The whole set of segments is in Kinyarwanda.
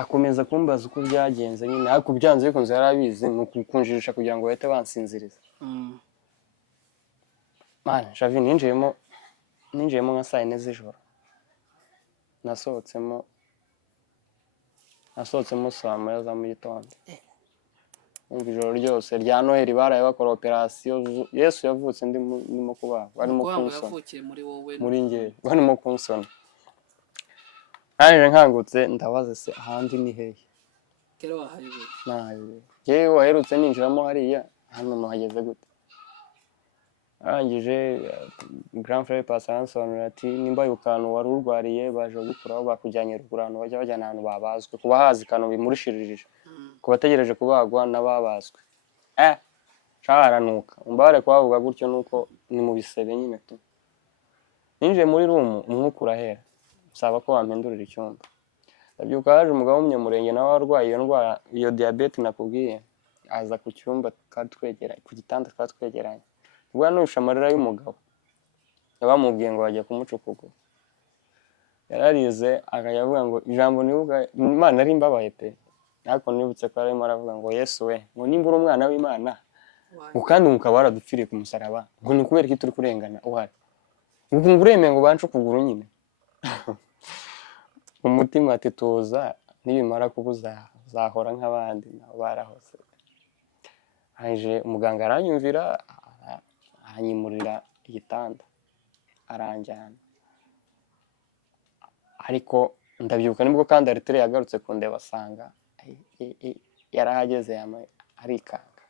akomeza kumbaza uko byagenze nyine ariko byanze bikunze yarabizi ni ukukunjirisha kugira ngo bahite bansinziriza. Man, Javi ninjiyemo nka saa 4 z'ijoro. Nasohotsemo saa 9 za mu gitondo. Umva ijoro ryose rya Noheli baraye bakora operasiyo. Yesu yavutse ndimo kubaga barimo kunsona muri nge barimo kunsona. Aje nkangutse ndabaza se ahandi ni hehe kera wahayoboye nayo yewe waherutse ninjiramo hariya hano muhageze gute. Arangije Grand Frère Passanson ati nimba yukanu wari urwariye baje gukuraho bakujyanye rugurano bajya bajyana ahantu babazwe kuba hazi kanu bimurishirije kubategereje kubagwa nababazwe cyaranuka umbare kwavuga gutyo nuko ni mu bisebe nyine tu. Ninje muri room umwuka urahera saba ko wampindurira icyumba. Ndabyuka haje umugabo w'umunyamurenge nawe warwaye iyo ndwara iyo diabete nakubwiye aza ku cyumba twatwegera ku gitanda twatwegeranye. Ubwo nusha amarira y'umugabo yabamubwiye ngo bajya kumuca ukuguru. Yararize akayavuga ngo ijambo nibuka Imana ari imbabaye pe ariko nibutse ko arimo aravuga ngo Yesu we ngo nimbura umwana w'Imana ukandi ukaba waradupfiriye ku musaraba ngo ni kubera iki turi kurengana uhari ubwo ngureme ngo bancu ukuguru nyine. Umutima ati tuza nibimara kubuza zahora nk'abandi nabo barahose. Haje umuganga aranyumvira anyimurira igitanda aranjyana ariko ndabyuka nibwo kandi aritere yagarutse kundeba asanga yarahageze arikanga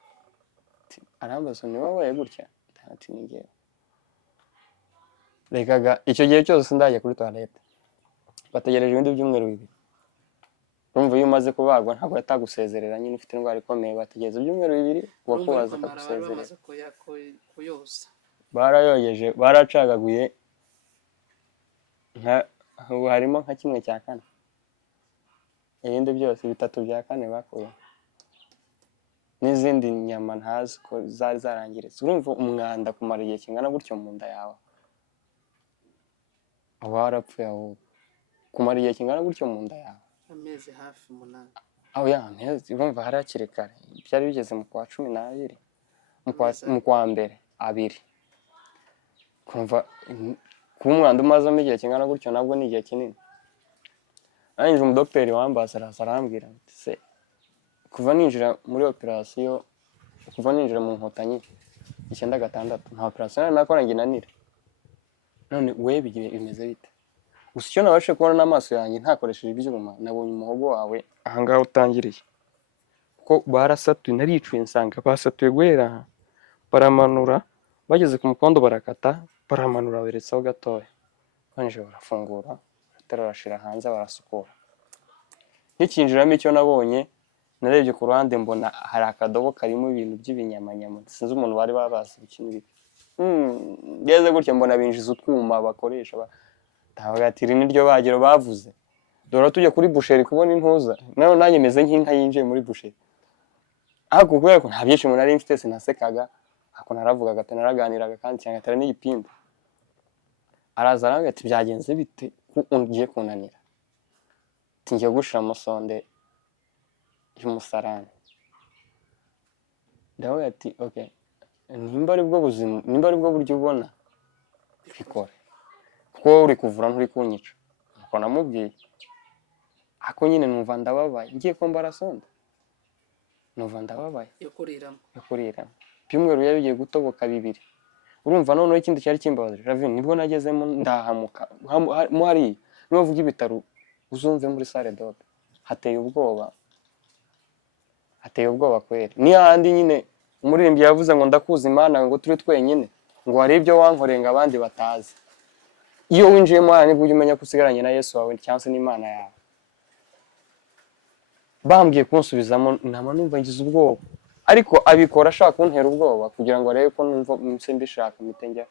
arambaza ni wowe gutya ati nige rekaga icyo gihe cyose ndajya kuri toilette bategereje ibindi byumweru bibiri. Urumva iyo umaze kubagwa ntabwo yatagusezerera nyine ufite indwara ikomeye bategereza ibyumweru bibiri wakubaza akagusezerera. Barayogeje baracagaguye ubu harimo nka 1/4 ibindi byose 3/4 bakuye n'izindi nyama ntazi ko zari zarangiritse. Urumva umwanda kumara igihe kingana gutyo mu nda yawe warapfuye aho kumara igihe kingana gutyo mu nda yawe amezi hafi 8 aho ya amezi urumva harakiri kare byari bigeze mu kwa 12 mu kwa mbere 2 kumva kuba umwanda umazamo igihe kingana gutyo nabwo ni igihe kinini. Arangije umudokiteri wambasara arambwira ati se kuva ninjira muri operasiyo kuva ninjira mu nkotanyi 9/6 nta operasiyo nakora nginanira none we bigiye bimeze bite. Gusa icyo nabashe kubona n'amaso yanjye ntakoresheje ibyuma nabonye umuhogo wawe ahangaha utangiriye ko barasatuye naricuye nsanga basatuye guhera baramanura bageze ku mukondo barakata baramanura beretsaho gatoya banje barafungura terarashira hanze barasukura. Nkikinjiramo icyo nabonye narebye ku ruhande mbona hari akadobo karimo ibintu by'ibinyamanyama sinzi umuntu bari babaza ikintu ngeze gutya mbona binjiza utwuma bakoresha tabagatira niryo bagero bavuze dore tujya kuri busheri kubona intuza nayo nanjye meze nk'inka yinjiye muri busheri ahubwo kubera ko nta byinshi umuntu ari mfite sinasekaga ako naravugaga ati naraganiraga kandi cyangwa atari n'igipimba. Araza aranga ati byagenze bite ungiye kunanira ati ngiye gushiramo sonde y'umusarani. Ndawe ati okay nimba ari bwo buzima nimba ari bwo buryo ubona bikora kuko uri kuvura nturi kunyica uko namubwiye ako nyine numva ndababaye ngiye ko mbarasonda numva ndababaye yakuriramo byumweru yabigiye gutoboka 2. Urumva noneho ikindi cyari kimbabaje Ravin nibwo nagezemo ndahamuka mu hari n'uvuga ibitaro uzumve muri salle dope hateye ubwoba kweri ni handi nyine umuririmbyi yavuze ngo ndakuza Imana ngo turi twenyine ngo hari ibyo wankorenga abandi batazi. Iyo winjiyemo hano nibwo umenya kusigaranye na Yesu wawe cyangwa n'Imana yawe. Bambwiye kunsubizamo nama numva ngize ubwoba ariko abikora ashaka kuntera ubwoba kugira ngo arebe ko numva mse mbishaka mitenge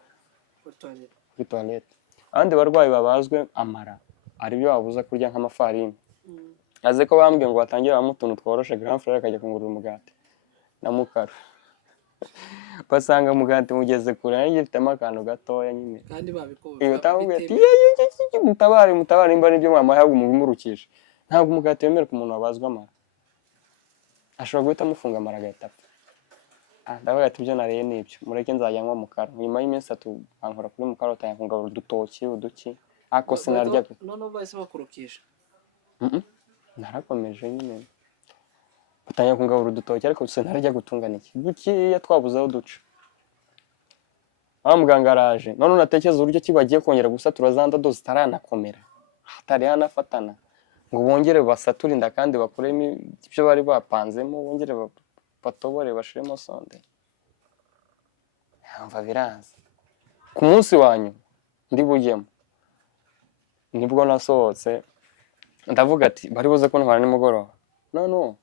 kuri toilette. Abandi barwayi babazwe amara ari byo babuza kurya nk'amafarini aze ko bambwiye ngo batangira bamutuntu tworoshe Grand Frère akajya kungurura umugati na mukara basanga mugati mugeze kure nanjye mfite amakano gatoya nyine kandi babikora iyo tambwe ati mutabare imba nibyo mwama yagu mubimurukije ntabwo umugati wemerera ku muntu wabazwa amara, ashobora guhita amufunga amara agahita apfa. Ndavuga ati ibyo nariye ni ibyo, mureke nzajya nywa mukara. Nyuma y'iminsi 3 bankora kuri mukara, batangira kungabura udutoki uduki, ako sinaryaga. none bahise bakurukisha. Narakomeje nyine, batangira kungabura udutoki ariko sinarya gutungana iki, dukiya twabuze aho duca. Muganga araje, none unatekereza uburyo ki bagiye kongera gusatura za ndodo zitaranakomera, hatari hanafatana, ngo bongere basature inda kandi bakuremo ibyo bari bapanzemo, bongere batobore bashiremo sonde. Yumva biranze. Ku munsi wanyu ndi bujyemo nibwo nasohotse, ndavuga ati bari buze ko ntwara nimugoroba. No,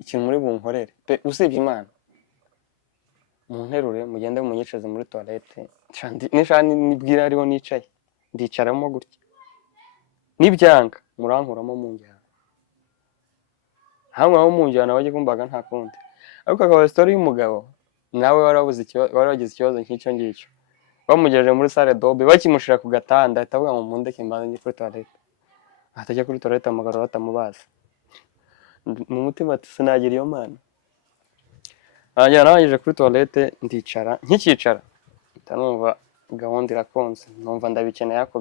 ikintu muri bunkorere pe, usibye Imana, munterure mugende munyicaze muri toilette, nishani nibwira ariho nicaye ndicaramo gutya, nibyanga murankuramo munjyana, hamwe aho munjyana bajye kumbaga nta kundi. Ariko akaba story y'umugabo nawe waragize ikibazo nk'icyo ngicyo, bamugejeje muri salle dobe, bakimushira ku gatanda ahita avuga ngo mundeke mbanze njye kuri toilette. Atajya kuri toilette amagaro batamubaza, mu mutima ati sinagira iyo mana. Narangije kuri toilette ndicara, nkikicara ntanumva gahunda irakonze, numva ndabikeneye ako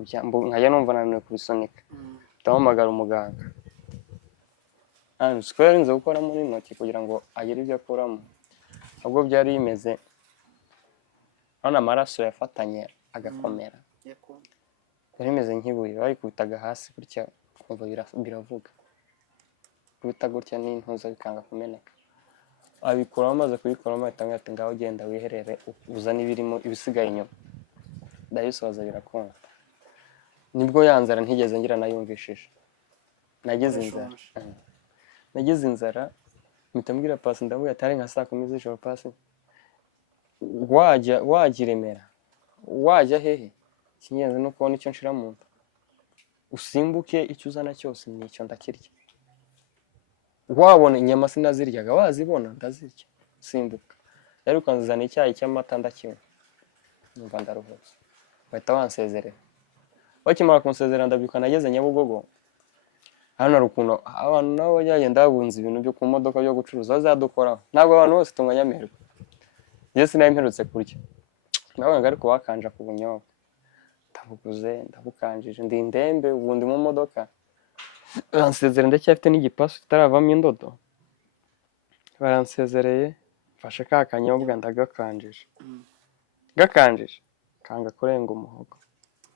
nkajya numva nananiwe kubisunika, ndahamagara umuganga. Siko yarinze gukoramo n'intoki kugira ngo agire ibyo akuramo, ahubwo byari bimeze hano amaraso yafatanye agakomera, byari bimeze nk'ibuye barikubitaga hasi gutya kumva biravuga, kubita gutya n'intuza bikanga kumeneka. Abikuramo, amaze kubikuramo ahita ambwira ati ngaho genda wiherere uzane ibirimo ibisigaye inyuma. Ndabisoza birakunda. Nibwo yanzara ntigeze ngira nayumvishije, nagize inzara mpita mbwira Pasi, ndavuga ati ari nka 10 z'ijoro, Pasi wajya Remera, wajya hehe, ikingenzi no kubona icyo nshira mu nda, usimbuke icyo uzana cyose nicyo ndakirya. Wabona inyama sinaziryaga, wazibona ndazirya, simbuka. Yari ukanzana icyayi cy'amata ndakinywa, numva ndaruhutse. Bahita bansezerera. Bakimara kunsezerera ndabyuka nageze Nyabugogo. Hano hari ukuntu abantu nabo bagenda babunza ibintu byo ku modoka byo gucuruza bazadukoraho, ntabwo abantu bose tunganya amerwe. Njye sinari mperutse kurya, nabaga ariko bakanja ku bunyobwa, ndabuguze ndabukanjije, ndi indembe ubundi mu modoka. Baransezerera ndacyafite n'igipasu kitaravamo indodo, baransezereye mfashe ka kanyobwa ndagakanjije, gakanjije kanga kurenga umuhogo,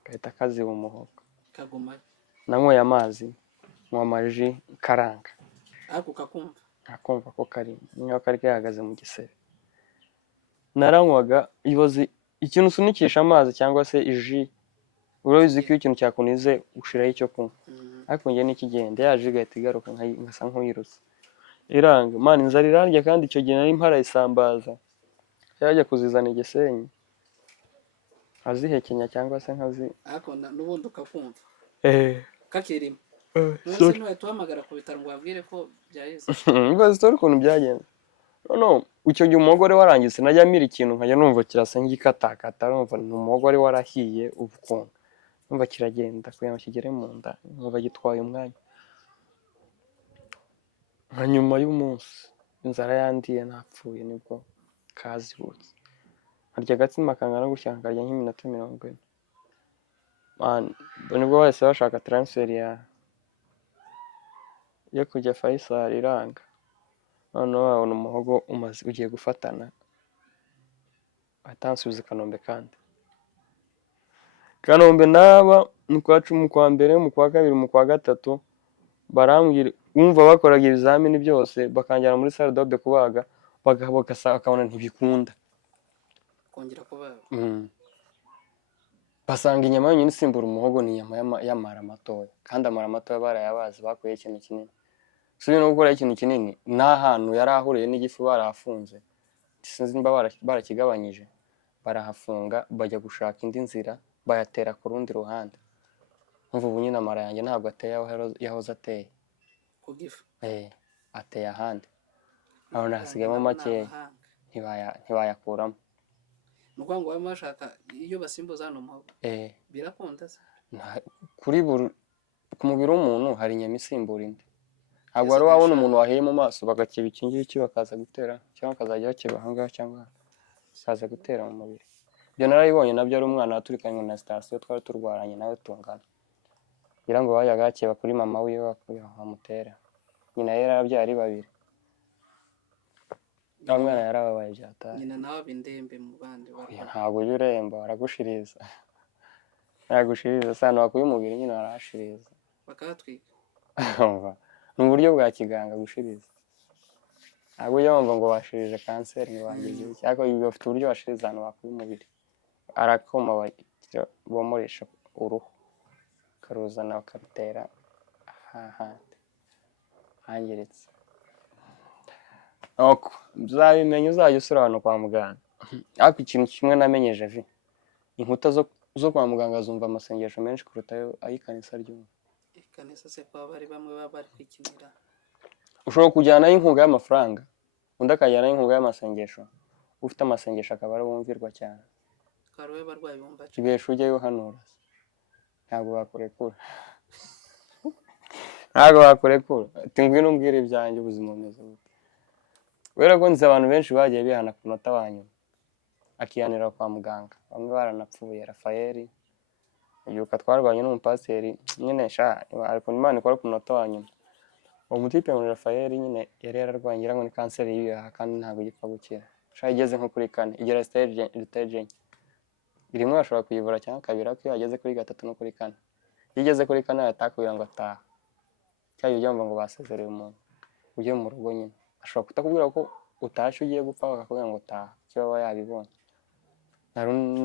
gahita kaziba umuhogo, kaguma. nanyweye amazi, nywa amaji karanga, ako kakumva akumva ko kari niyo kari gahagaze mu gisebe. Naranywaga ibaze ikintu usunikisha amazi cyangwa se iji, urabizi ko ikintu cyakunize ushiraho icyo kunywa, ariko njye n'ikigende yaje igahita igaruka nkasa nk'uyirutse iranga. Mana inzara irarya, kandi icyo gihe nari mparayisambaza, yajya kuzizana Igisenyi azihekenya cyangwa se nkazi, ariko n'ubundi ukakumva kakirimo. Nose ntuye tuhamagara ku bitaro ngo babwire ko byaheze. Ngo zitora ukuntu byagenze. No, icyo gihe umugore warangize najya mira ikintu nkajya numva kirasa nk'igikatakata, numva ni umugore warahiye ubukungu, numva kiragenda kugira ngo kigere mu nda, numva gitwaye umwanya. Nka nyuma y'umunsi inzara yandiye napfuye, nibwo kazibutse nkarya agatsima kangana gutya, nkarya nk'iminota 40. Nibwo bahise bashaka transfer yo kujya Faisal iranga. Noneho babona umuhogo ugiye gufatana, atansubiza Kanombe. Kandi Kanombe naba mu kwa 10, mu kwa 1, mu kwa 2, mu kwa 3 barambwira, umva bakoraga ibizamini byose bakanjyana muri salle dobe kubaga, bakabona ntibikunda kongera kubaga. Basanga inyama yonyine isimbura umuhogo ni inyama y'amara matoya, kandi amara matoya barayabazi bakuye ikintu kinini. So no gukora ikintu kinini n'ahantu yari ahuriye n'igifu barahafunze, sinzi nimba barakigabanyije, barahafunga bajya gushaka indi nzira bayatera ku rundi ruhande. Umva ubu nyine amara yanjye ntabwo ateye aho yahoze ateye ku gifu, ateye ahandi, aho nasigayemo make ntibayakuramo. nuko ngo bashaka iyo basimbuza hano umuhogo birakunda se kuri buri ku mubiri w'umuntu hari inyama isimbura indi, ntabwo wari wabona umuntu wahiye mu maso bagakiba iki ngiki bakaza gutera cyangwa bakazajya bakiba aha ngaha cyangwa bakaza gutera mu mubiri. Ibyo narabibonye nabyo ari umwana waturikanywe na sitasiyo twari turwaranye nawe tungana, ngira ngo bajyaga bakeba kuri mama wiwe bamutera, nyina yari yarabyara ari babiri, wa mwana yarababaye byataye. nyina nawe aba indembe mu bandi ntabwo ujya uremba baragushiriza baragushiriza sana wakuye umubiri nyine barahashiriza bakahatwika. ni uburyo bwa kiganga gushiriza, ntabwo ujya wumva ngo washirije kanseri ngo wangize iki, ariko bafite uburyo bashiriza ahantu wakuye umubiri, arakoma bomoresha uruhu karuzana bakarutera ahandi hangiritse. Uzabimenya uzajya usura abantu kwa muganga. Ariko ikintu kimwe namenyeje vi, inkuta zo kwa muganga zumva amasengesho menshi kuruta ay'ikanisa ryumva. Ikanisa se kwa bari bamwe baba bari kwikinira. Ushobora kujyanayo inkunga y'amafaranga, undi akajyanayo inkunga y'amasengesho, ufite amasengesho akaba ari wumvirwa cyane. Karuwe barwayi bumva Kigesha ujyayo uhanura, ntabwo bakurekura ntabwo bakurekura ati ngwino umbwire ibyanjye ubuzima bumeze bute. Kubera ko nzi abantu benshi bagiye bihana ku munota wa nyuma akihanira kwa muganga, bamwe baranapfuye. Rafayeli ibyuka twarwanye n'umupasiteri nyine sha ariko Imana ikora ku munota wa nyuma. Uwo mutipe muri Rafayeli nyine yari yararwaye ngira ngo ni kanseri y'ibihaha kandi ntabwo igipfa gukira, sha igeze nko kuri 4 igera stage irimo ashobora kuyivura cyangwa kabiri, ariko iyo ageze kuri 3 no kuri 4, iyo igeze kuri 4 yatakubwira ngo ataha, cyangwa ujya ngo basezereye umuntu ujye mu rugo nyine, ashobora kutakubwira ko utashye ugiye gupfa bakakubwira ngo taha, cyo baba yabibonye.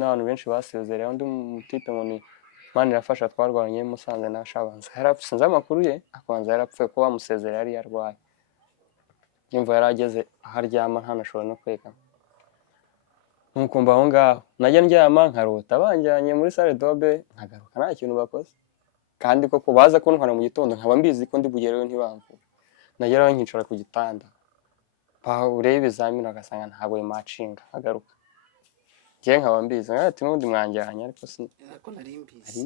N'abantu benshi basezereye, undi mutipe ngo ni Imana irafasha twarwanye Musanze na Shabanza yarapfuye, sinzi amakuru ye akabanza yarapfuye ko bamusezereye yari yarwaye, yumva yarageze aho aryama ntanashobora no kwegama. Nuko mba aho ngaho najya ndyama nkarota banjyanye muri salle dobe nkagaruka nta kintu bakoze, kandi koko baza kuntwara mu gitondo nkaba mbizi ko ndi bugereyo ntibamvura. Nageraho nkicara ku gitanda ureba ibizamini agasanga ntabwo bimacinga nkagaruka, njye nkaba mbizi ati n'ubundi mwanjyanye ariko nari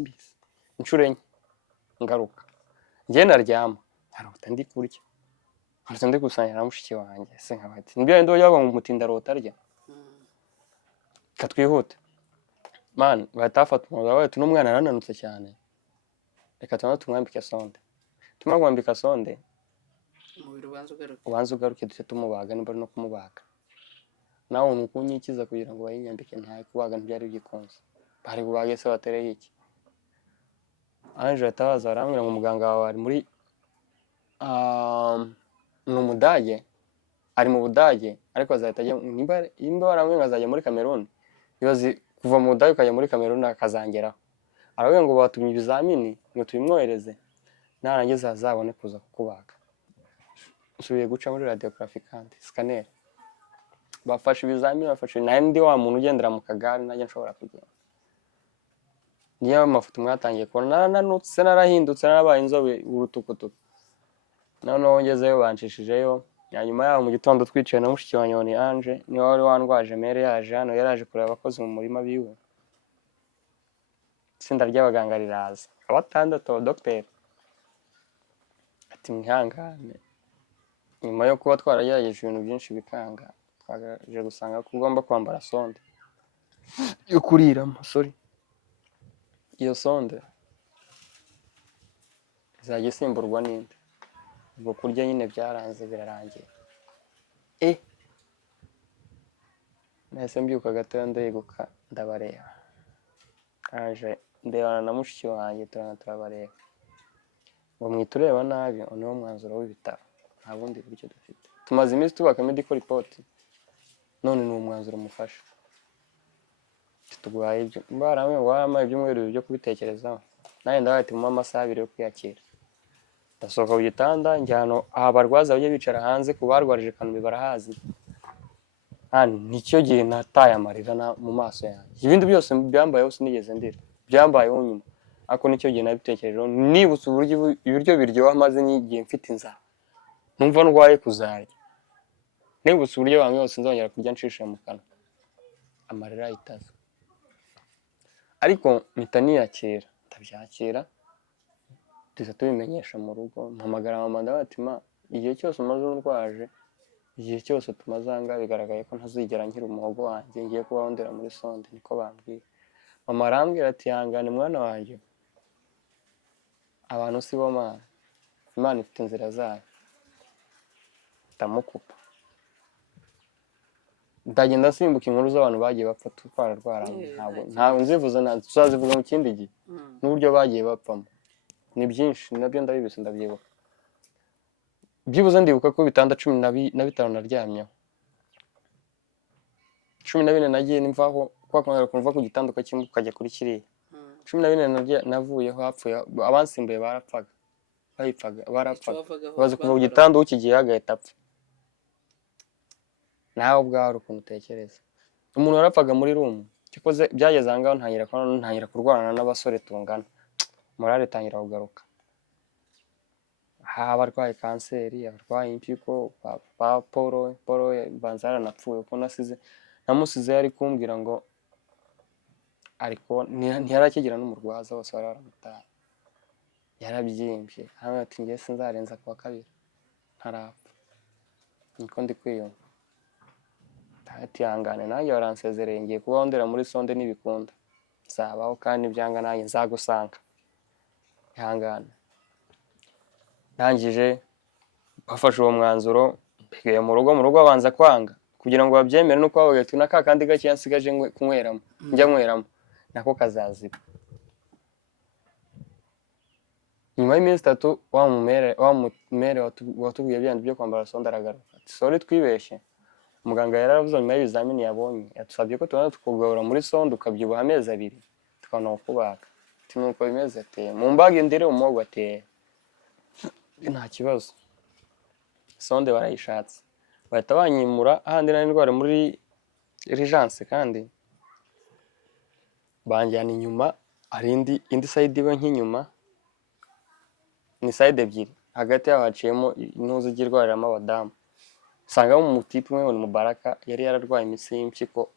mbizi inshuro enye ngaruka njye naryama nkarota ndi kurya, nkarota ndi gusangira na mushiki wanjye, se nkaba ati nibyo ndi wajyaga mu mutinda rota arya katwihute man batafata umwuga wawe n'umwana arananutse cyane, reka tumwambike sonde. Tumwambika sonde umubiri ubanza ugaruke duce tumubaga nimba no kumubaga, nawe nuko unyikiza kugira ngo bayinyambike ntaye kubaga ntibyari bigikunze, bari kubage se batereye iki. Anje atabaza arambwira ngo muganga wawe ari muri mu Budage, ari mu Budage ariko azahita ajya nimba barambwira azajya muri Cameroon, yozi kuva mu Budage ukajya muri Cameroon akazangeraho, aravuga ngo batumye ibizamini ngo tubimwohereze narangiza azabone kuza kukubaga. Usubiye guca muri radiography kandi scanner, bafashe ibizamini bafashe ndi wa muntu ugendera mu kagare najye nshobora kugenda. Niyo amafoto mwatangiye kubona narananutse narahindutse narabaye inzobe urutukutuku, noneho ngezeyo banshishijeyo. Nyuma yaho mu gitondo twicaye na mushiki wanjye ni Ange, niwe wari wandwaje mere yaje hano, yaraje kureba abakozi mu murima biwe. Itsinda ry'abaganga riraza abatandatu docteur ati mwihangane, nyuma yo kuba twaragerageje ibintu byinshi bikanga twagaje gusanga ko ugomba kwambara sonde yo kuriramo. Iyo sonde izajya isimburwa n'indi, ubwo kurya nyine byaranze birarangiye. Nahise mbyuka gatoya ndeguka ndabareba, aje ndebana na mushiki wanjye turabareba ngo mwitureba nabi, niwo mwanzuro w'ibitaro, nta bundi buryo dufite. Tumaze iminsi tubaka medical report, none ni umwanzuro mufasha tuguhaye ibyo baramwe ngo wamaye ibyumweru byo kubitekerezaho. Naye ndabati mu amasaha 2 yo kwiyakira, ndasohoka ku gitanda njyano abarwaza bajye bicara hanze ku barwarije Kanombe barahazi. Nicyo gihe nataye amarira mu maso yanjye, ibindi byose byambayeho sinigeze ndira, byambayeho nyuma, ariko nicyo gihe nabitekerejeho nibutse uburyo ibiryo biryoha maze n'igihe mfite inzara numva ndwaye kuzarya, nibutse uburyo bamwe bose nzongera kurya nshishe mu kanwa, amarira ahitaza. Ariko mpita niyakira, ndabyakira duhita tubimenyesha mu rugo, mpamagara mama ndavuga ati ma, igihe cyose umaze urwaje, igihe cyose tumaze aha ngaha bigaragaye ko ntazigera ngira umuhogo wanjye, ngiye kubaho ndera muri sonde, niko bambwiye. Mama arambwira ati ihangane mwana wanjye, abantu si bo Mana, Imana ifite inzira zayo. Ndamukupa, ndagenda nsimbuka inkuru z'abantu bagiye bapfa twararwaranye, ntabwo nzivuze, tuzazivuga mu kindi gihe, n'uburyo bagiye bapfamo ni byinshi, nabyo ndabibise ndabyibuka. Byibuze ndibuka ko ibitanda 15 naryamyeho, 14 nagiye nimvaho, kwakongera kumva ku gitanda ukakimbuka ukajya kuri kiriya, 14 navuyeho, hapfuye abansimbuye barapfaga, barapfaga, bazi kuva ku gitanda ukigiye agahita apfa. Nawe ubwawe ukuntu utekereza, umuntu warapfaga muri room, cyakoze byageze aha ngaho ntangira kurwana n'abasore tungana, morale itangira kugaruka. Abarwaye kanseri, abarwaye impyiko, Paul banza yaranapfuye kuko namusize yari kumbwira ngo ariko ntiyarakigira n'umurwaza, bose bari baramutaye, yarabyimbye, hamwe ati ngiye sinzarenza kuwa 2 ntarapfa, niko ndi kwiyumva. Ati ihangane nanjye waransezereye, ngiye kubaho ndera muri sonde n'ibikunda, nzabaho kandi byanga nanjye nzagusanga, ihangane. Ndangije bafashe uwo mwanzuro, mpigaye mu rugo abanza kwanga kugira ngo babyemere, nuko bavuga ati na kakandi gake nsigaje kunyweramo, njya nyweramo nako kazaziba. Nyuma y'iminsi 3 wa mumere watubwiye byandi byo kwambara sonde aragaruka ati sorry twibeshye, umuganga yaravuze nyuma y'ibizamini yabonye yatusabye ko tubona tukugabura muri sonde ukabyibuha amezi 2 tukabona kubaga. Ati nuko bimeze, ati mumbage ndire umuhogo, ati nta kibazo. Sonde barayishatse bahita banyimura ahandi nari ndwara muri urgence, kandi banjyana inyuma, ari indi side iwe nk'inyuma, ni side ebyiri, hagati yaho haciyemo intuzi igirwariramo abadamu. Sangamo umutipe umwe ni Mubaraka, yari yararwaye imitsi y'impyiko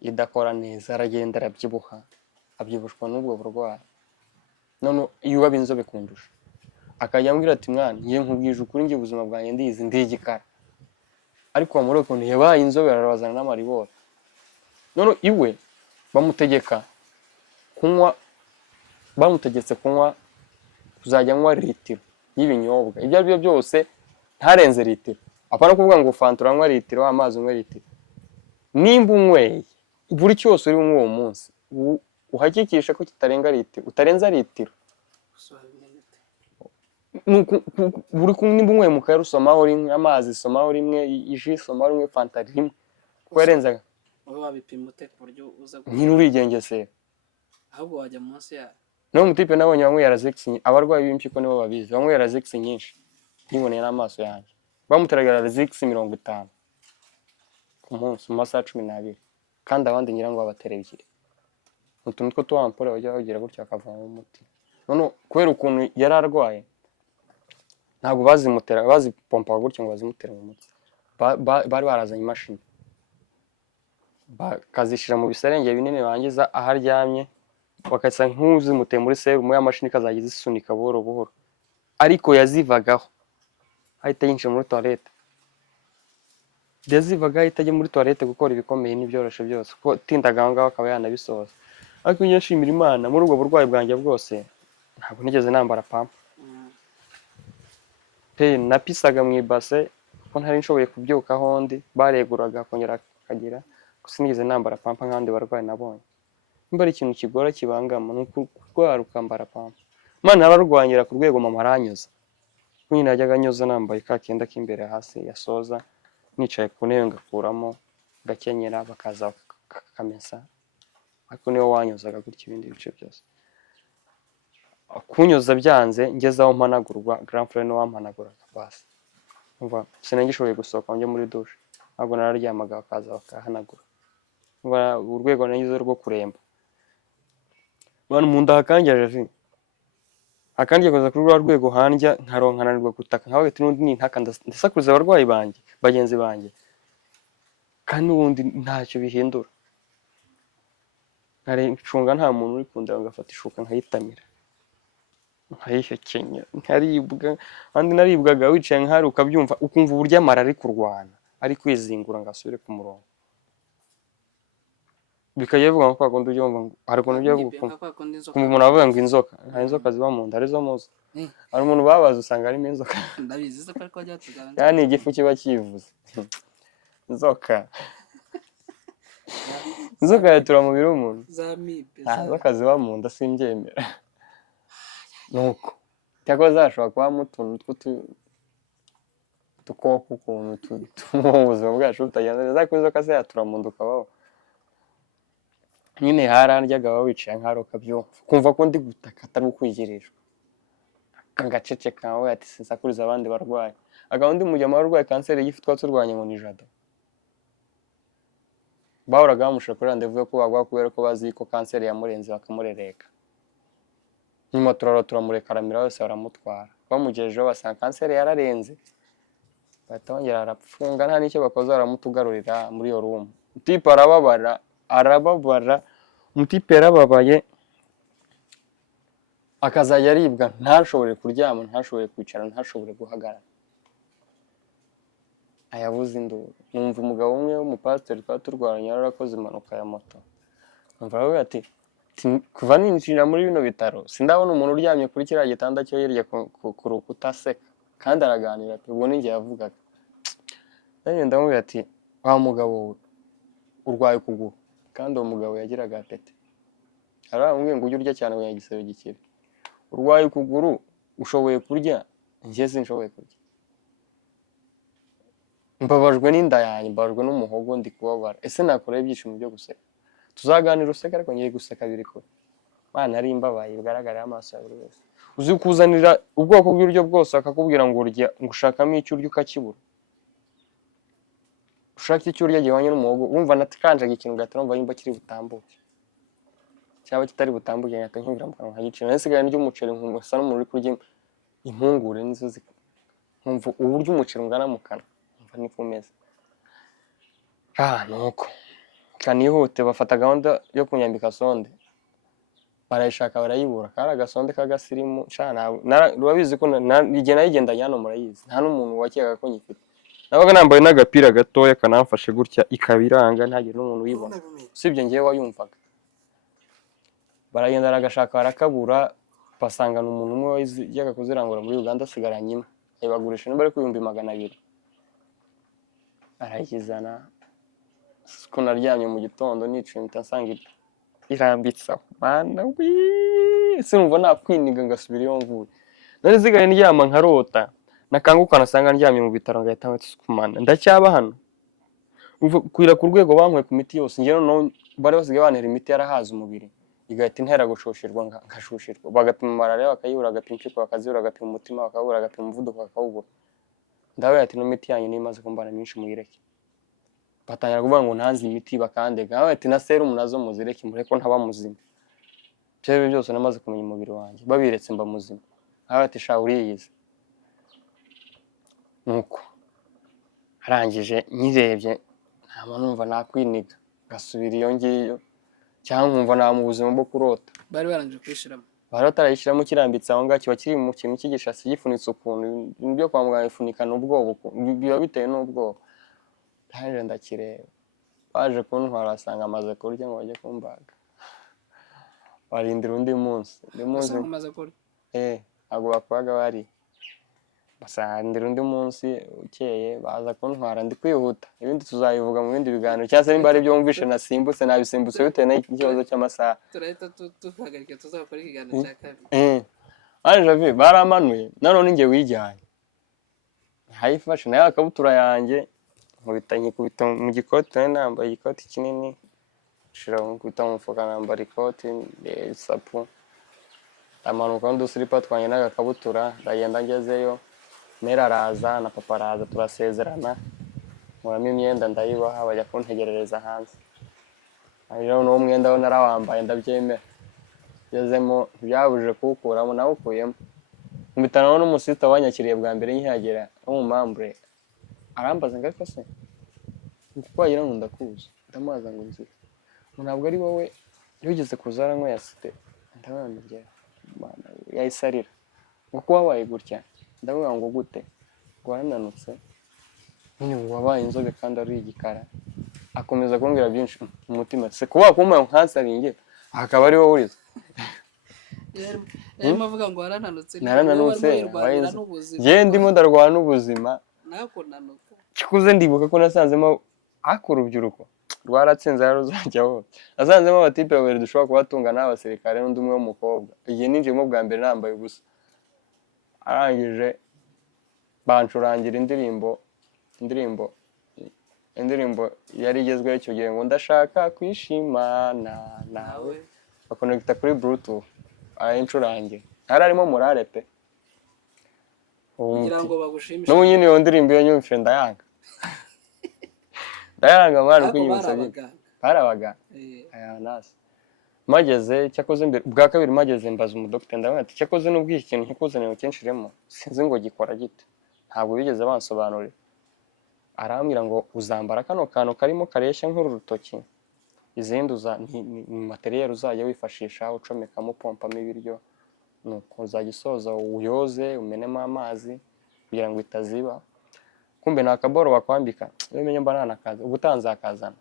idakora neza, aragenda arabyibuha, abyibushwa n'ubwo burwayi, none iyo waba inzobe kundusha, akajya ambwira ati mwana ngiye nkubwije ukuri, ngiye ubuzima bwanjye ndizi ndi igikara, ariko muri ukuntu yabaye inzobe arabazana n'amaribori. None iwe bamutegetse kunywa kuzajya anywa litiro y'ibinyobwa, ibyo ari byo byose ntarenze litiro, apana kuvuga ngo fanta uranywa litiro, amazi unywe litiro. Nimba unyweye buri cyose uri unywa uwo munsi, uhakikisha ko kitarenga litiro, utarenza litiro. Nimba unyweye mu kayaru somaho rimwe, amazi somaho rimwe, iji somaho rimwe, fanta rimwe, ko yarenzaga wowe wabipima ute ku buryo uza nyine urigengesera, ahubwo wajya munsi ya no mutipe nabonye bamwe Lazix, abarwayi b'impyiko nibo babizi, bamwe Lazix nyinshi nkiboneye n'amaso yanjye, bamuteraga Lazix 50 ku munsi mu masaha 12, kandi abandi ngira ngo babatera 2. Utuntu two tuwampore bajya bagira gutya akavamo umuti. None kubera ukuntu yari arwaye, ntabwo bazimutera, bazipompa gutya ngo bazimutera mu mutsi, bari barazanye imashini bakazishira mu biserenge binini bangiza aho aryamye, bakasa nk'uzimuteye muri serumu y'amashini, kazagize isunika buhoro buhoro, ariko yazivagaho ahita yinjira muri toilette, yazivagaho ahita ajya muri toilette gukora ibikomeye n'ibyoroshe byose, ko tindaga aho ngaho akaba yanabisoza. Ariko njye nshimira Imana muri ubwo burwayi bwanjye bwose ntabwo nigeze nambara pampa pe, napisaga mu ibase ko ntari nshoboye kubyukaho, ndi bareguraga kongera akagira, gusa nigeze nambara pampa nk'abandi barwayi nabonye. Nimba ari ikintu kigora kibangama ni ukurwara ukambara pampa. Imana yararwanyira ku rwego mama aranyuza, nyine najyaga anyuza nambaye ka kenda k'imbere hasi yasoza, nicaye ku ntebe ngakuramo gakenyera, bakaza kakamesa, ariko niwe wanyuzaga gutya ibindi bice byose. Kunyuza byanze ngezaho mpanagurwa, grand frère no wampanaguraga basi, umva sinagishoboye gusohoka njye muri douche, ntabwo nararyamaga bakaza bakahanagura, urwego nagize rwo kuremba. Abantu mu nda hakangejeje akangiye kuza kuri rwa rwego handya nkaronkananirwa gutaka, nkaho gati n'undi nintaka ndasakuza abarwayi banjye bagenzi banjye, kandi ubundi ntacyo bihindura. Ncunga nta muntu uri kundeba ngafata ishuka nkayitamira, nkayihekenya nkaribwa kandi naribwaga wicaye nk'ahari ukabyumva ukumva uburyo amara ari kurwana ari kwizingura ngo asubire ku murongo bikajya bivuga ngo kwa kundi ujya wumva ngo hari ukuntu ujya kumva umuntu avuga ngo inzoka hari inzoka ziba mu nda arizo muzi hari umuntu babaza usanga harimo inzoka ndabizi se ko ajya tuganira yani igifu kiba kivuze inzoka inzoka yatura mu biro umuntu inzoka ziba mu nda simbyemera nuko cyangwa zashobora kubamo utuntu tw'udukoko ukuntu tuma ubuzima bwacu butagenda neza ariko inzoka se yatura mu nda ukabaho nyine harandyaga waba wicaye nk'ahari ukabyumva ukumva ko ndi gutaka atari ukwigirishwa agaceceka nkawe ati sinsakuriza abandi barwayi akaba undi mujyama warwaye kanseri y'igifu twaba turwanya ngo ni jado bahoraga bamushyira kuri randevu yo kubagwa kubera ko bazi ko kanseri yamurenze bakamurereka nyuma turamureka aramira yose baramutwara bamugejejeho basanga kanseri yararenze bahita bongera arapfunga nta n'icyo bakoze baramutugarurira muri iyo rumu utipe arababara umutipe yarababaye akazajya aribwa ntashobore kuryama ntashobore kwicara ntashobore guhagarara ayabuze induru numva umugabo umwe w'umupasiteri twari turwaranye yarakoze impanuka ya moto numva aravuga ati kuva ninjira muri bino bitaro sindabona umuntu uryamye kuri kiriya gitanda cyo hirya ku rukuta aseka kandi araganira ati ubwo ninjye yavugaga nanjye ndamubwira ati wa mugabo we urwaye ukuguru kandi uwo mugabo yagiraga apeti aramubwiye ngo ujye urya cyane ngo igisebe gikire urwaye ukuguru ushoboye kurya njye sinshoboye kurya mbabajwe n'inda yanjye mbabajwe n'umuhogo ndi kubabara ese nakora ibyishimo byo guseka tuzaganira useka ariko ngiye guseka biri kure bana ari imbabaye bigaragarira amaso ya buri wese uzi kuzanira ubwoko bw'ibiryo bwose akakubwira ngo urya ngo ushakamo icyo urya ukakibura ushaka icyo urya gihwanye n'umuhogo wumva natakanjaga ikintu ugahita wumva yumva kiri butambuke cyaba kitari butambuke ngahita nkumvira mu kanwa nkagicira nasigaye ndya umuceri nkumva sa n'umuntu uri kurya impungure nizo nkumva uburyo umuceri ungana mu kanwa nkumva niko umeze nuko kanihute bafata gahunda yo kunyambika sonde barayishaka barayibura kari agasonde k'agasirimu urabizi ko igihe nayigendanye hano murayizi nta n'umuntu wakekaga ko nyifite nabaga nambaye n'agapira gatoya kanamfashe gutya ikaba iranga ntagire n'umuntu uyibona usibye ngewe wayumvaga baragenda baragashaka barakabura basangana umuntu umwe wajyaga kuzirangura muri Uganda asigaranye imwe ayibagurisha nimba ari ku 200 arayizana ko naryamye mu gitondo niciye nsanga irambitse aho mana sinumva nakwiniga ngasubira iyo mvuye nari zigaye ndyama nkarota nakanguka nasanga ndyamye mu bitaro ngahita nkumana ndacyaba hano kwira ku rwego bankwe ku miti yose ngero no bari basigaye bantera imiti yarahaza umubiri igahita intera gushushirwa nkashushirwa bagapima malaria bakayibura agapima impyiko bakazibura agapima umutima bakabura agapima umuvuduko bakawubura ndawe ati no miti yanyu nimaze kumbana myinshi muyireke batangira kuvuga ngo ntanzi imiti bakandega nawe ati na serum nazo muzireke mureko ntaba muzima byo byose namaze kumenya umubiri wanjye babiretse mba muzima nawe ati sha uriyize nuko arangije nyirebye nta numva nakwiniga gasubira iyo ngiyo cyangwa nkumva nta mu buzima bwo kurota bari baranje kwishiramo baratarayishiramo kirambitse aho ngaho kiba kiri mu kintu cy'igishasi gifunitse ukuntu ibyo kwa muganga ifunikana ubwoba biba bitewe n'ubwoba kandi ndakireba baje kuntwara asanga amaze kurya ngo bajye kumbaga barindira undi munsi umaze kurya ntabwo bakwaga bari basandira undi munsi ukeye baza kuntwara ndi kwihuta ibindi tuzabivuga mu bindi biganiro cyangwa se nimba ari ibyo wumvishe nasimbutse nabisimbutse bitewe n'ikibazo cy'amasaha turahita tuhagarike tuzakora ikiganiro cya kabiri Javi baramanuye nanone njye wijyanye hayifashe nayo akabutura yanjye nkubita mu gikoti nari nambaye igikoti kinini shira nkubita mu mufuka nambara ikoti isapu amanuka n'udusiripa twanye n'agakabutura ndagenda ngezeyo mera araza na papa araza turasezerana nkuramo imyenda ndayibaha bajya kuntegerereza hanze rero n'uwo mwenda wo narawambaye ndabyemera ngezemo byabujije kuwukuramo nawukuyemo nkubitanaho n'umusista wanyakiriye bwa mbere nkihagera w'umumambure arambaza ngo ariko se kuko wagira ngo ndakuzi ndamubaza ngo nzi ntabwo ari wowe yigeze kuza aranyweye asite ndabamubwira yahise arira ngo ko wabaye gutya, ndavuga ngo gute, ngo warananutse nyine ngo wabaye inzobe kandi ari igikara, akomeza kumbwira byinshi umutima se kuba kumpa nkansaringe akaba ari wowe uriza. yarimo avuga ngo warananutse, narananutse njye ndimo ndarwana n'ubuzima nakunanuka. kikuze ndibuka ko nasanzemo ako urubyiruko rwaratsinze ruzajya hose, nasanzemo abatipe babiri dushobora kubatunga n'abasirikare n'undi umwe w'umukobwa, igihe ninjiyemo bwa mbere nambaye ubusa, arangije bancurangira indirimbo yari igezweho icyo gihe ngo ndashaka kwishimana nawe, bakonegita kuri bluetooth arayincurangira, hari arimo morale pe, kugira ngo bagushimishe. n'ubu nyine iyo ndirimbo iyo nyumvise ndayanga mwana uko nyibutsa barabaga aya nasi mageze cyakoze imbere bwa kabiri mageze mbaza umudokiteri ndavuga ati cyakoze n'ubwo iki kintu kikuzaniye kenshiremo sinzi ngo gikora gite, ntabwo bigeze bansobanurira. Arambwira ngo uzambara kano kantu karimo kareshya nk'uru rutoki, izindi ni materiel uzajya wifashisha ucomekamo pompamo ibiryo, nuko uzajya usoza uyoze umenemo amazi kugira ngo itaziba. Kumbe nta kaboro bakwambika, iyo umenye mba nanakaza ubutaha nzakazana,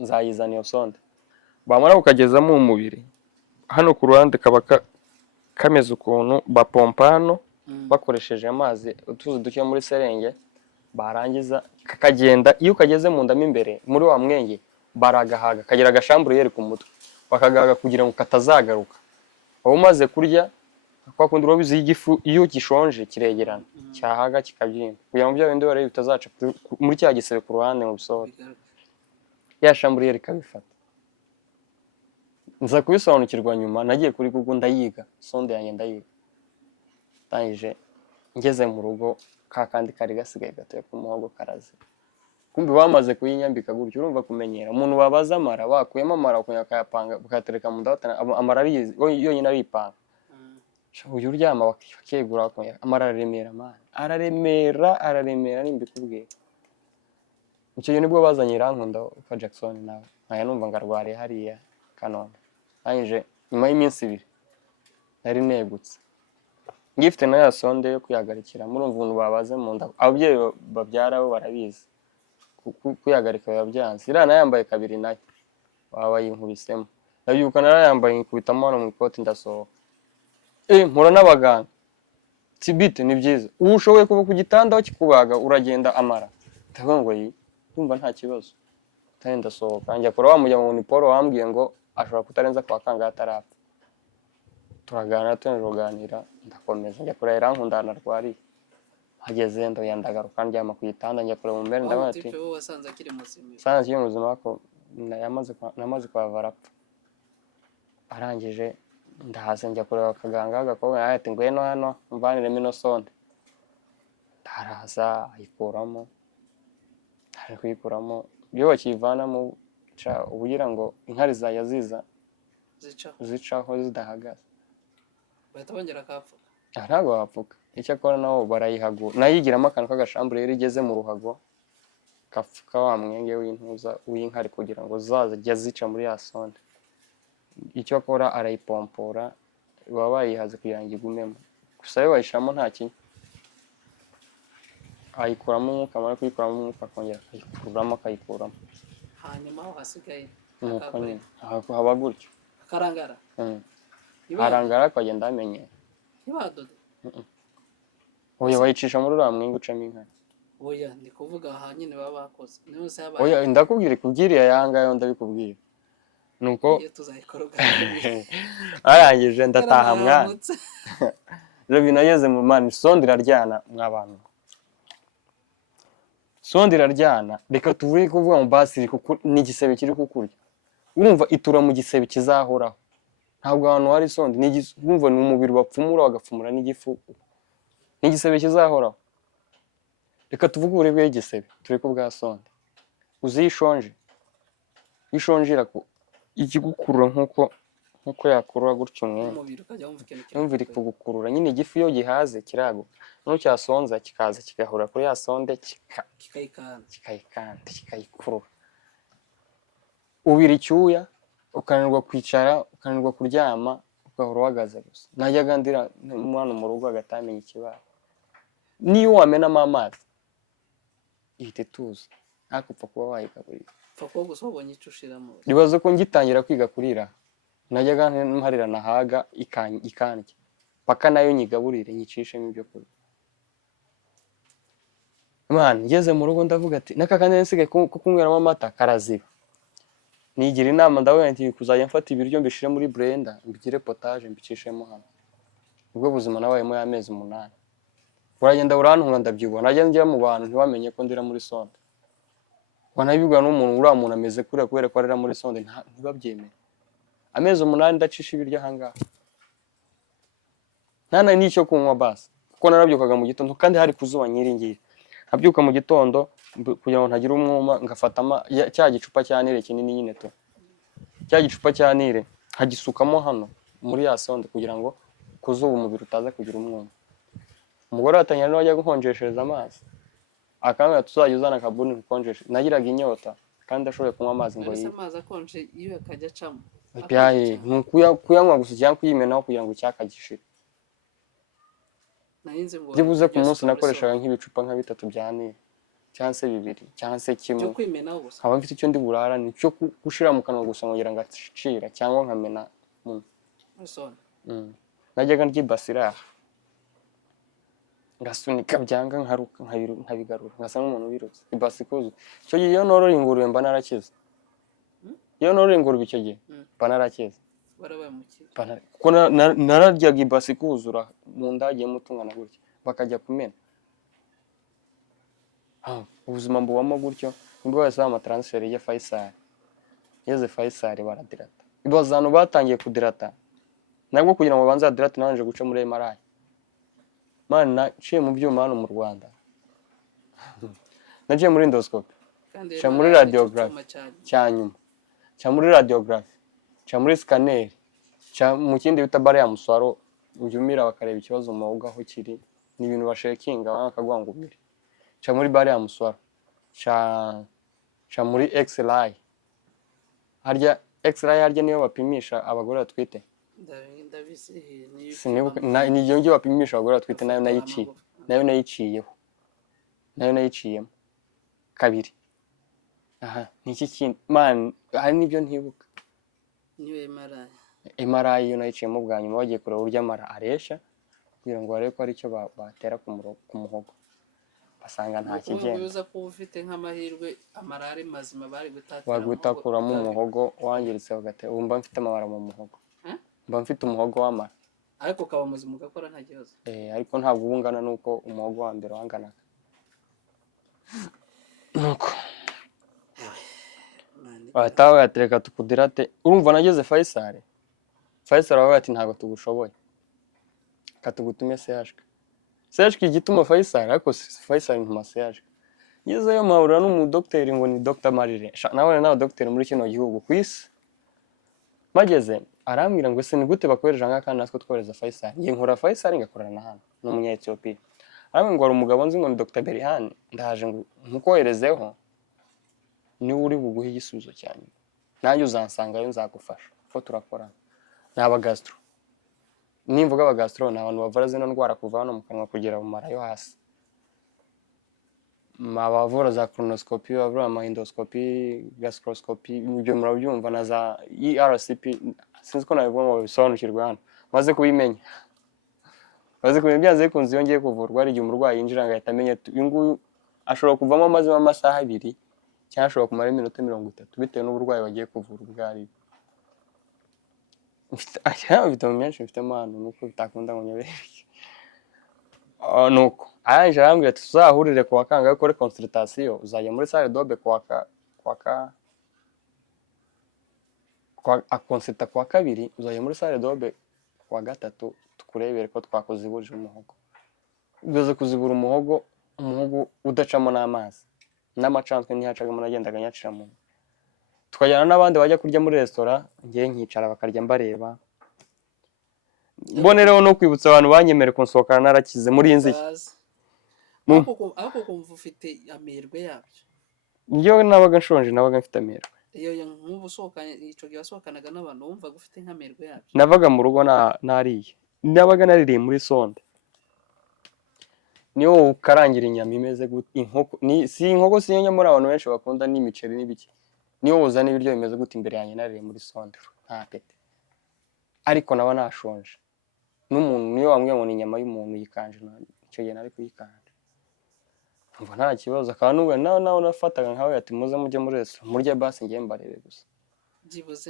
nzayizana iyo sonde bamara kukagezamo umubiri, hano ku ruhande kaba kameze ukuntu bapompa hano bakoresheje amazi utuzi duke muri serenge, barangiza kakagenda iyo ukageze mu ndamo imbere muri wa mwenge baragahaga kagira agashamburiyeri ku mutwe, bakagahaga kugira ngo katazagaruka. Aho umaze kurya kwa kundi urobizi y'igifu iyo gishonje kiregerana cyahaga kikabyimba kugira ngo bya bindi barebe bitazaca muri cya gisebe ku ruhande ngo bisohoke, ya shamburiyeri kabifata. Nza kubisobanukirwa nyuma, nagiye kuri Google ndayiga, sonde yanjye ndayiga, tangije ngeze mu rugo kandi kari gasigaye gatoya ku muhogo karaze. Kumbe bamaze kuyinyambika gutyo urumva kumenyera umuntu babaza amara bakuyemo amara ukayapanga ukatereka mu ndatana amara ari yonyine aripanga. Uyu uryama bakegura amara araremera nimbikubwiye. Icyo gihe nibwo bazanye Irankunda kwa Jackson nawe nkaya numva ngarwariye hariya Kanombe. Hanyije nyuma y'iminsi 2 nari negutse ngifite na ya sonde yo kuyagarikira, murumva umuntu babaze mu nda ababyeyi babyara bo barabizi kuyagarika yabyanze. Irana yambaye kabiri nayo baba yinkubisemo, nabyuka narayambaye nkubitamo hano mu ikoti ndasohoka, mpura n'abaganga tibite ni byiza ubu ushoboye kuva ku gitanda aho kikubaga uragenda amara, ndavuga ngo ndumva nta kibazo, kandi ndasohoka njya kora wa mujya mu Nipolo wambwiye ngo ashobora kutarenza kwa kangahe atarapfa. Turagana tunaganira ndakomeza njya kora Irankunda narwariye, hageze ndo yandagaruka ndyama ku gitanda njya kora mu mbere ndavuga ati wasanze akiri muzima, sanze akiri muzima ko namaze kwava arapfa. Arangije ndahaze njya kureba akaganga agakobwa ati ngweno hano mvaniremo ino sonde, ndaraza ayikuramo, ari kuyikuramo iyo bakivanamo ubugira ngo inkari zajya zicaho zidahagaze bahita bongera akapfuka. Ntabwo wapfuka, icyo akora nawo barayihagura nayigiramo akantu k'agashambure rero igeze mu ruhago kapfuka wa mwenge w'intuza w'inkari kugira ngo zazajya zica muri ya sonde. Icyo akora arayipompora baba bayihaze kugira ngo igumemo, gusa yo bayishiramo nta kintu, ayikuramo umwuka, amara kuyikuramo umwuka akongera akayikuramo hanyuma aho hasigaye nuko nyine haba gutyo akarangara harangara akagenda amenyera. Ntibadoda oya bayicisha muri uriya mwenge ucamo inkari. Oya ndi kuvuga aha nyine baba bakoze nose yabaye. Oya ndakubwira kubwiriye yangayo ndabikubwira nuko arangije ndataha mwana rero binageze mu mani sonde iraryana mw'abantu, sonde iraryana reka tuvuye kuvuga mu basi ni igisebe kiri kukurya, urumva itura mu gisebe kizahoraho, ntabwo abantu hari sonde urumva ni umubiri bapfumura bagapfumura n'igifu, ni igisebe kizahoraho. Reka tuvuge uburebwe y'igisebe tureko bwa sonde, uzishonje ishonjira ikigukurura nkuko yakurura gutyo umubiri ukajya wumva ikintu cyumvira kugukurura nyine igifu iyo gihaze kiraguka, no cyasonza kikaza kigahura kuri ya sonde kikayikanda kikayikurura, ubira icyuya ukananirwa kwicara ukananirwa kuryama ugahora uhagaze gusa. Najyaga ndira umwana mu rugo agatamenya ikibaye. Niyo wamenamo amazi ihita ituza ariko upfa kuba wayigaburira. Upfa kuba gusa wabonye icyo ushiramo. Ibaze ko ngitangira kwiga kurira najyaga mparira nahaga ikandya paka nayo nyigaburire nyicishemo ibyo kurya. Mwana ngeze mu rugo ndavuga ati naka kandi nsigaye ko kunyweramo amata karaziba. Nigira inama ndavuga nti kuzajya mfata ibiryo mbishire muri blender mbigire potage mbicishemo hano. Ubwo buzima nabayemo y'amezi 8. Uragenda urantunga ndabyibona najya njya mu bantu ntiwamenye ko ndira muri sonde. Wanabibwa n'umuntu uriya muntu ameze kure kubera ko arira muri sonde ntibabyemere. Amezi 8 ndacisha ibiryo hanga. Nana n'icyo kunywa basi kuko narabyukaga mu gitondo kandi hari kuzuba nyiringiye. Abyuka mu gitondo kugira ngo ntagira umwuma ngafata cya gicupa cya nire kinini nyine to. Cya gicupa cya nire hagisukamo hano muri ya sonde kugira ngo kuzuba umubiri utaza kugira umwuma. Umugore atanyana no wajya gukonjeshereza amazi. Akanga tuzajya uzana kabuni gukonjesha. Nagiraga inyota kandi ashoboye kunywa amazi ngo yiwe. Amazi akonje iyo akajya acamo. Byaye kuyanywa gusa cyangwa kuyimenaho kugira ngo cyakagishire. Byibuze ku munsi nakoreshaga nk'ibicupa nka 3 bya nire cyangwa se 2 cyangwa se kimwe. Cyo kwimenaho gusa. Nkaba mfite icyo ndi burara ni cyo gushira mu kanwa gusa ngongera ngacira cyangwa nkamena. Najyaga ndibasira ngasunika byanga nkaruka nkabigarura ngasa n'umuntu wirutse. Ibasikuzo cyo gihe iyo norora ingurube mba narakize. Iyo norora ingurube icyo gihe mba narakize. Barabaye mukiye. Kuko nararyaga ibasikuzura mu ndagiye mutungana gutyo bakajya kumena. Ubuzima mbubamo gutyo nibwo wese ama transfer ya Faisal. Yeze Faisal baradirata. Ibazano batangiye kudirata. Nabwo kugira ngo banza dirata nanje guca muri MRI. Mana ciye mu byuma hano mu Rwanda. Nagiye muri endoscope. Cha muri radiography. Cyanyuma. Cha muri radiography. Cha muri scanner. Cha mu kindi bita bare ya muswaro ubyumira bakareba ikibazo mu mawuga aho kiri. Ni ibintu bashekinga bakagwangumira. Cha muri bare ya muswaro. Cha muri X-ray. Harya X-ray harya niyo bapimisha abagore batwite. Ni yonge bapimisha abagore batwite nayo nayiciyeho. Nayo nayiciyemo kabiri. Aha niki kindi man hari nibyo ntibuka. Niwe MRI. MRI yo nayiciyemo bwa nyuma bagiye kureba urya mara aresha kugira ngo barebe ko ari cyo batera ku muhogo. Basanga nta kigenda. Ubuza ko ufite nk'amahirwe amarare mazima bari gutakuramo umuhogo wangiritse bagate umba mfite amabara mu muhogo. Mba mfite umuhogo w'amara. Ariko kaba muzima ugakora nta kibazo. Ariko ntabwo ubungana nuko umuhogo wa mbere wanganaga. Nuko batawe yatereka tukudirate urumva nageze Faisal. Faisal aravuga ati ntago tugushoboye. Katugutume CHK. CHK igituma Faisal ariko Faisal ntuma CHK. Ngezeyo mahura n'umudokiteri ngo ni Dr. Marire. Nawe nawe docteur muri kino gihugu kwisi. Mageze arambwira ngo se ni gute bakoresha nk'akana natwe twohereza Faisal. Ngiye nkora Faisal ngakorana na hano n'umunya Ethiopia. Arambwira ngo ari umugabo nzi ngo ni Dr. Berihani ndaje ngo mukoherezeho ni uri buguhe igisubizo cyane. Nanjye uzansangayo nzagufasha ko turakora. Naba gastro. Nimvuga aba gastro na abantu bavura zino ndwara kuva hano mu kanwa kugera mu mara yo hasi. Mabavura za colonoscopy, bavura endoscopy, gastroscopy, ibyo murabyumva na za ERCP sinzi ko nabivuga ngo bisobanukirwe hano. Maze kubimenya. Maze kubimenya byanze kunzi yongeye kuvurwa ari igihe umurwayi yinjira ngahita amenya inguyu ashobora kuvamo amazi y'amasaha 2 cyangwa ashobora kumara iminota 30 bitewe n'uburwayi bagiye kuvura ubwari. Mfite menshi mfite amano nuko bitakunda ngo nyabere. Nuko aje arambwira ati tuzahurire ku wakanga yo kore consultation uzajya muri salle dobe kwa consulta kwa kabiri uzajya muri salle dobe kwa gatatu tukurebere ko twakozibuje umuhogo. Ugaze kuzibura umuhogo udacamo n'amazi n'amacanswe ntihacagamo nagendaga nyaciramo. Tukajyana n'abandi bajya kurya muri restaurant ngiye nkicara bakarya mbareba. Mbonereho no kwibutsa abantu banyemere konsohokana narakize muri inziki. Ako kumva ufite amerwe yabyo. Iyo nabaga nshonje nabaga mfite amerwe. iyo nk'ubu usohokanye ico gihe wasohokanaga n'abantu wumvaga ufite nk'amerwe yabyo. navaga mu rugo nariye, nabaga naririye muri sonde, niyo ukarangira inyama imeze gute, inkoko si inkoko, si nyamara abantu benshi bakunda n'imiceri n'ibiki, niyo uzana ibiryo bimeze gute imbere yanjye naririye muri sonde nta pete, ariko naba nashonje, n'umuntu niyo wambwiye ngo ni inyama y'umuntu yikanje, icyo gihe nari kuyikanja, umva nta kibazo, akaba n'ubwo nawe nafataga nkawe ati muze mujye muri resitora murye basi ngiye mbarebe gusa, byibuze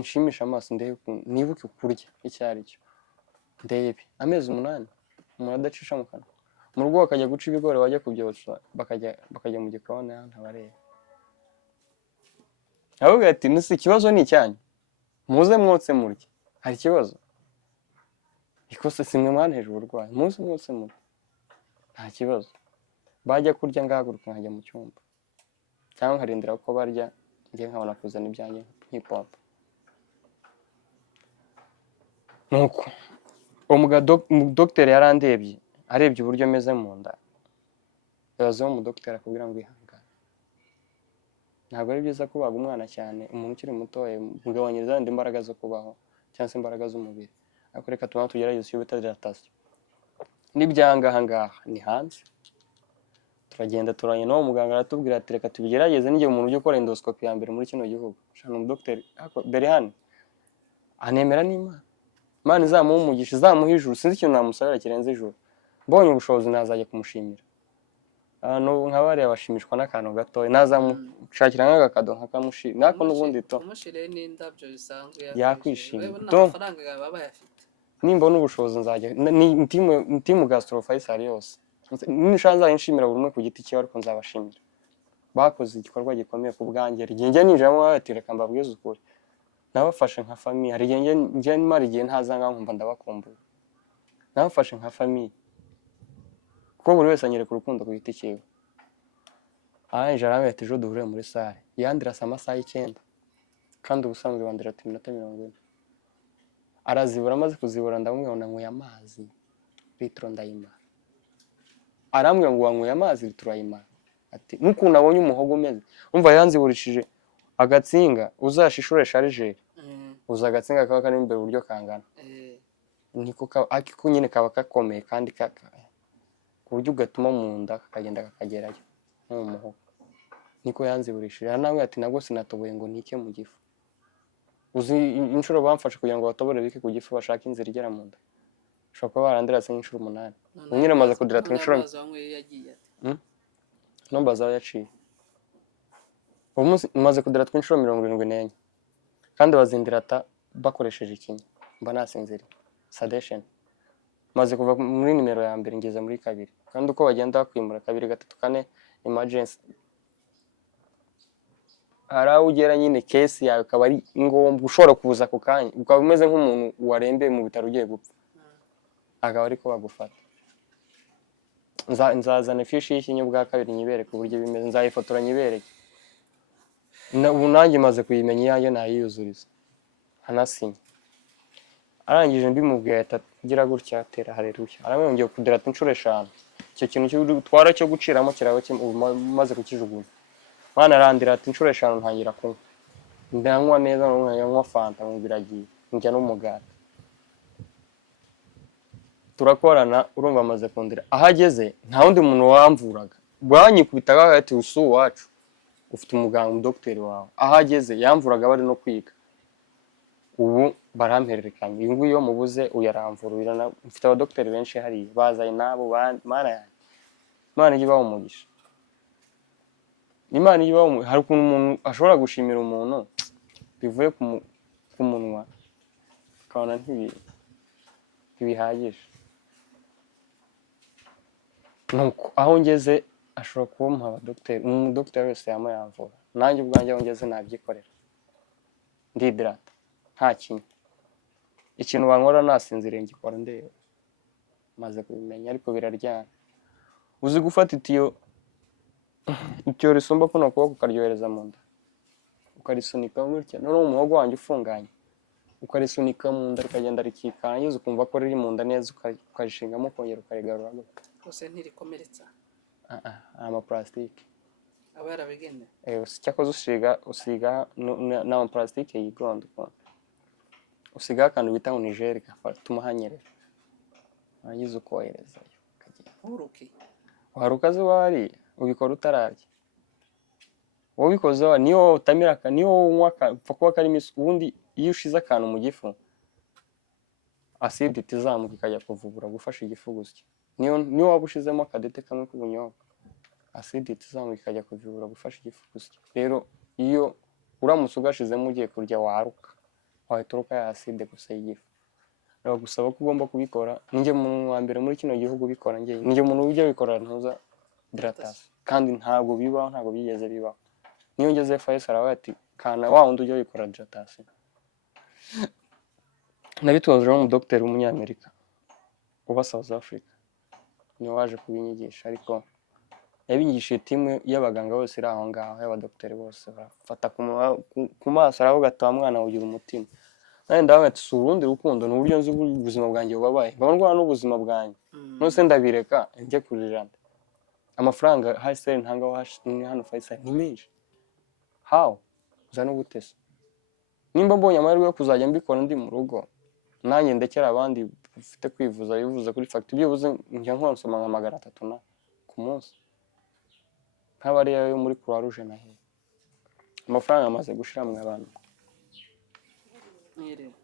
nshimisha amaso ndebe nibuke kurya icyo ari cyo, ndebe amezi 8 umuntu adacisha mu kanwa, mu rugo bakajya guca ibigori bajya kubyotsa bakajya mu gikoni ntabareba, ahubwo ati nisi ikibazo ni icyanyu, muze mwotse murye, hari ikibazo ikose simwe mwanteje uburwayi, muze mwotse murye nta kibazo, bajya kurya ngahaguruka nkajya mu cyumba cyangwa nkarindira ko barya ngiye nkabona kuzana ibyanjye nk'ipompa. Nuko umudogiteri yarandebye, arebye uburyo meze mu nda, yabazeho umudogiteri akubwira ngo ihangane, ntabwo ari byiza kubaga umwana cyane, umuntu ukiri mutoya mugabanyiriza indi imbaraga zo kubaho cyangwa se imbaraga z'umubiri, ariko reka tugerageze icyo bita dilatation, n'ibyanga ahangaha ni hanze, turagenda turanye n'uwo muganga aratubwira ati reka tubigerageze, n'igihe umuntu ujya ukora endoscopy ya mbere muri kino gihugu, shana umudogiteri Berihani anemera n'Imana, Imana izamuha umugisha, izamuha ijuru, sinzi ikintu namusabira kirenze ijuru, mbonye ubushobozi nazajya kumushimira, abantu nka bariya bashimishwa n'akantu gatoya, nazamushakira nk'agakado nkakamushira, nako n'ubundi to umushire n'indabyo bisanzwe yakwishimira, n'amafaranga baba bayafite, nimbona ubushobozi nzajya ntimu Gastro Faisal yose, nisha nzayinshimira buri umwe ku giti cye, ariko nzabashimira, bakoze igikorwa gikomeye ku bwanjye, igihe njya ninjiramo bati reka mbabwize ukuri, nabafashe nka famiye, hari igihe njya nimara igihe ntazanga nkumva ndabakumbuye, nabafashe nka famiye, kuko buri wese anyereka urukundo ku giti cyiwe, arangije arambwira ati ejo duhure muri sale, yandirasa amasaha 9, kandi ubusanzwe bandirata iminota 40, arazibura, amaze kuzibura ndamubwira ngo nanyweye amazi litiro ndayimara, arambwira ngo wanyweye amazi litiro ayimara, ati nk'ukuntu abonye umuhogo umeze, umva yanziburishije agatsinga, uzashishura sharijeri, uza agatsinga kaba kari imbere uburyo kangana, niko akiko nyine kaba kakomeye kandi ku buryo ugatuma mu nda kakagenda kakagerayo nko mu muhogo, niko yanziburishije, arambwira ati nabwo sinatoboye ngo nike mu gifu, uzi inshuro bamfashe kugira ngo batobore bike ku gifu, bashaka inzira igera mu nda, ushobora kuba barandirase nk'inshuro 8, nyine maze kudirata inshuro nombaza aho yaciye, maze kudirata inshuro 74, kandi bazindirata bakoresheje ikinya, mba nasinziriye sedation, maze kuva muri nimero ya mbere ngeze muri 2, kandi uko bagenda bakwimura 2, 3, 4 emergency, hari ugera nyine case yawe akaba ari ngombwa ushobora kuza ku kanya, ukaba umeze nk'umuntu warembeye mu bitaro ugiye gupfa, akaba ariko bagufata, nzazana ifishi y'ikinyo bwa 2 nyibereke uburyo bimeze, nzayifotora nyibereke, ubu nanjye maze kuyimenya iyanjye nayiyuzuriza hanasinya, arangije mbimubwiye atagira gutya atera haleluya, aramwongeye kudirata inshuro 5, icyo kintu twara cyo guciramo kirawe maze kukijugunya, mwana arandira ati inshuro 5 ntangira kunywa, ndanywa neza nkanywa fanta mu biragiye, njya n'umugati, turakorana, urumva amaze kundira, ahageze nta wundi muntu wamvuraga, bwanyikubitaga ati usu wacu ufite umuganga umudogiteri wawe, ahageze yamvuraga bari no kwiga, ubu barampererekanye, uyu nguyu iyo mubuze uyaramvurira, mfite abadogiteri benshi hariya bazaye nabo, mana yanjye Imana ijye ibaha umugisha, Imana ijye ibaha, hari ukuntu umuntu ashobora gushimira umuntu bivuye ku munwa ukabona ntibihagije, nuko aho ngeze ashobora kuba abadogiteri, umudogiteri wese yamuvura, nanjye ubwanjye aho ngeze nabyikorera, ndidirata nta kinya, ikintu bankora nasinziriye ngikora ndeba, maze kubimenya, ariko biraryana, uzi gufata itiyo risumba kuno kuboko ukaryohereza mu nda, ukarisunika gutya, noneho umuhogo wanjye ufunganye, ukarisunika mu nda rikagenda rikikanya, ukumva ko riri mu nda neza, ukarishingamo ukongera ukarigarura gutya, rwose ntirikomeretsa, amaplastike aba yarabigene cyakoze usiga na plastique yigonda ukuntu usiga akantu bita ngo Niger gatuma hanyerera warangiza ukoherezayo ukagenda uruki waruka zo wari ubikora utararya wowe bikoze niyo utamira niyo unywa pfa kuba karimo isuku ubundi iyo ushize akantu mu gifu acide izamuka ikajya kuvubura gufasha igifu gusya niyo waba ushizemo akadete kamwe k'ubunyobwa acide izamuka ikajya kuvubura gufasha igifu gusya rero iyo uramutse ugashizemo ugiye kurya waruka wahita uruka ya acide gusa y'igifu rero gusaba ko ugomba kubikora ninjye umuntu wa mbere muri kino gihugu ubikora njye ninjye umuntu ujya bikora ntuza hydratation kandi ntabwo bibaho ntabwo bigeze bibaho niyo ngeze Faisal aravuga ati kana wa wundi ujya bikora hydratation nabitozwe mu docteur w'umunyamerika uba South Africa niwe waje kubinyigisha ariko yabingishije timu y'abaganga bose iri aho ngaho y'abadokiteri bose barafata ku maso aravuga ati wa mwana ugira umutima nawe ndavuga ati si ubundi rukundo ni uburyo nzi ubuzima bwanjye bubabaye ndwara n'ubuzima bwanjye nose ndabireka njye kurirana amafaranga Faisal ntangaho hano Faisal ni menshi how uzana gutesa nimba mbonye amahirwe yo kuzajya mbikora ndi mu rugo nanjye ndekera abandi bafite kwivuza bivuza kuri facture byibuze njya nkonsoma nka 300 na ku munsi nk'abariya yo muri Croix Rouge na he amafaranga amaze gushira mu abantu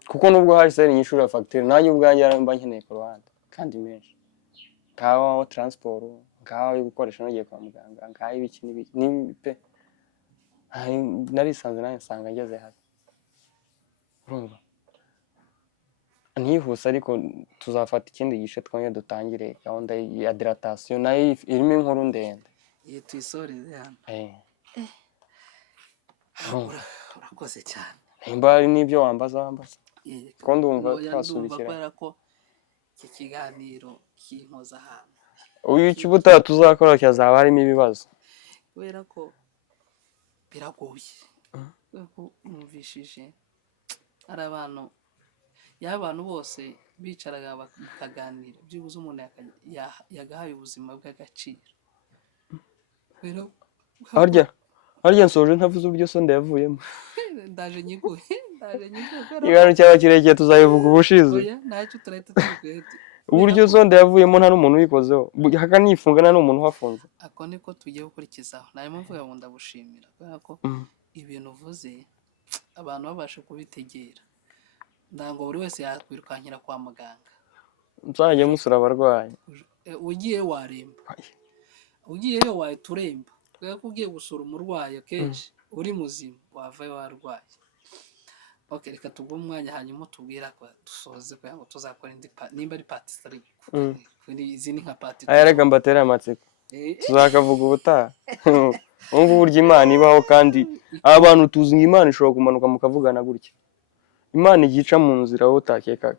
kuko nubwo hari seri nyishura facture nanjye ubwanjye mba nkeneye ku ruhande kandi menshi ngaho transport ngaho yo gukoresha nagiye kwa muganga ngaho ibiki n'ibiki pe narisanze nayo nsanga ngeze hafi urumva ntihuse ariko tuzafata ikindi gice twongeye dutangire gahunda ya hydratation nayo irimo inkuru ndende tuyisoreze hano urakoze cyane nimba hari n'ibyo wambaza ko ndumva twasubikira kubera ko iki kiganiro kinkoza ahantu uyu kibuta tuzakora cyazaba harimo ibibazo kubera ko biragoye kuko numvishije ari abantu bose bicaraga bakaganira byibuze umuntu yagahaye ubuzima bw'agaciro harya nsoje ntavuze uburyo sonde yavuyemo ndaje nyiguhe igano cyaba kirekire tuzayivuga ubushize ntacyo turahita tubwira uburyo sonde yavuyemo nta n'umuntu uyikozeho hakanifunga nta n'umuntu uhafunze ako niko tugiye gukurikizaho nayo mvuga ngo ndabushimira kubera ko ibintu uvuze abantu babasha kubitegera ndango buri wese yakwirukankira kwa muganga nzajye musura abarwayi ugiye waremba ugiyeyo waturemba kubera ko ugiye gusura umurwayi akenshi uri muzima wavayo warwaye okay reka tugwe umwanya hanyuma tubwira ko dusoze kugira ngo tuzakora indi nimba ari part 3 izi ni nka part 2 ayarega mbatera amatsiko tuzakavuga ubutaha umva uburyo Imana ibaho kandi abantu tuzi Imana ishobora kumanuka mukavugana gutya Imana igica mu nzira wowe utakekaga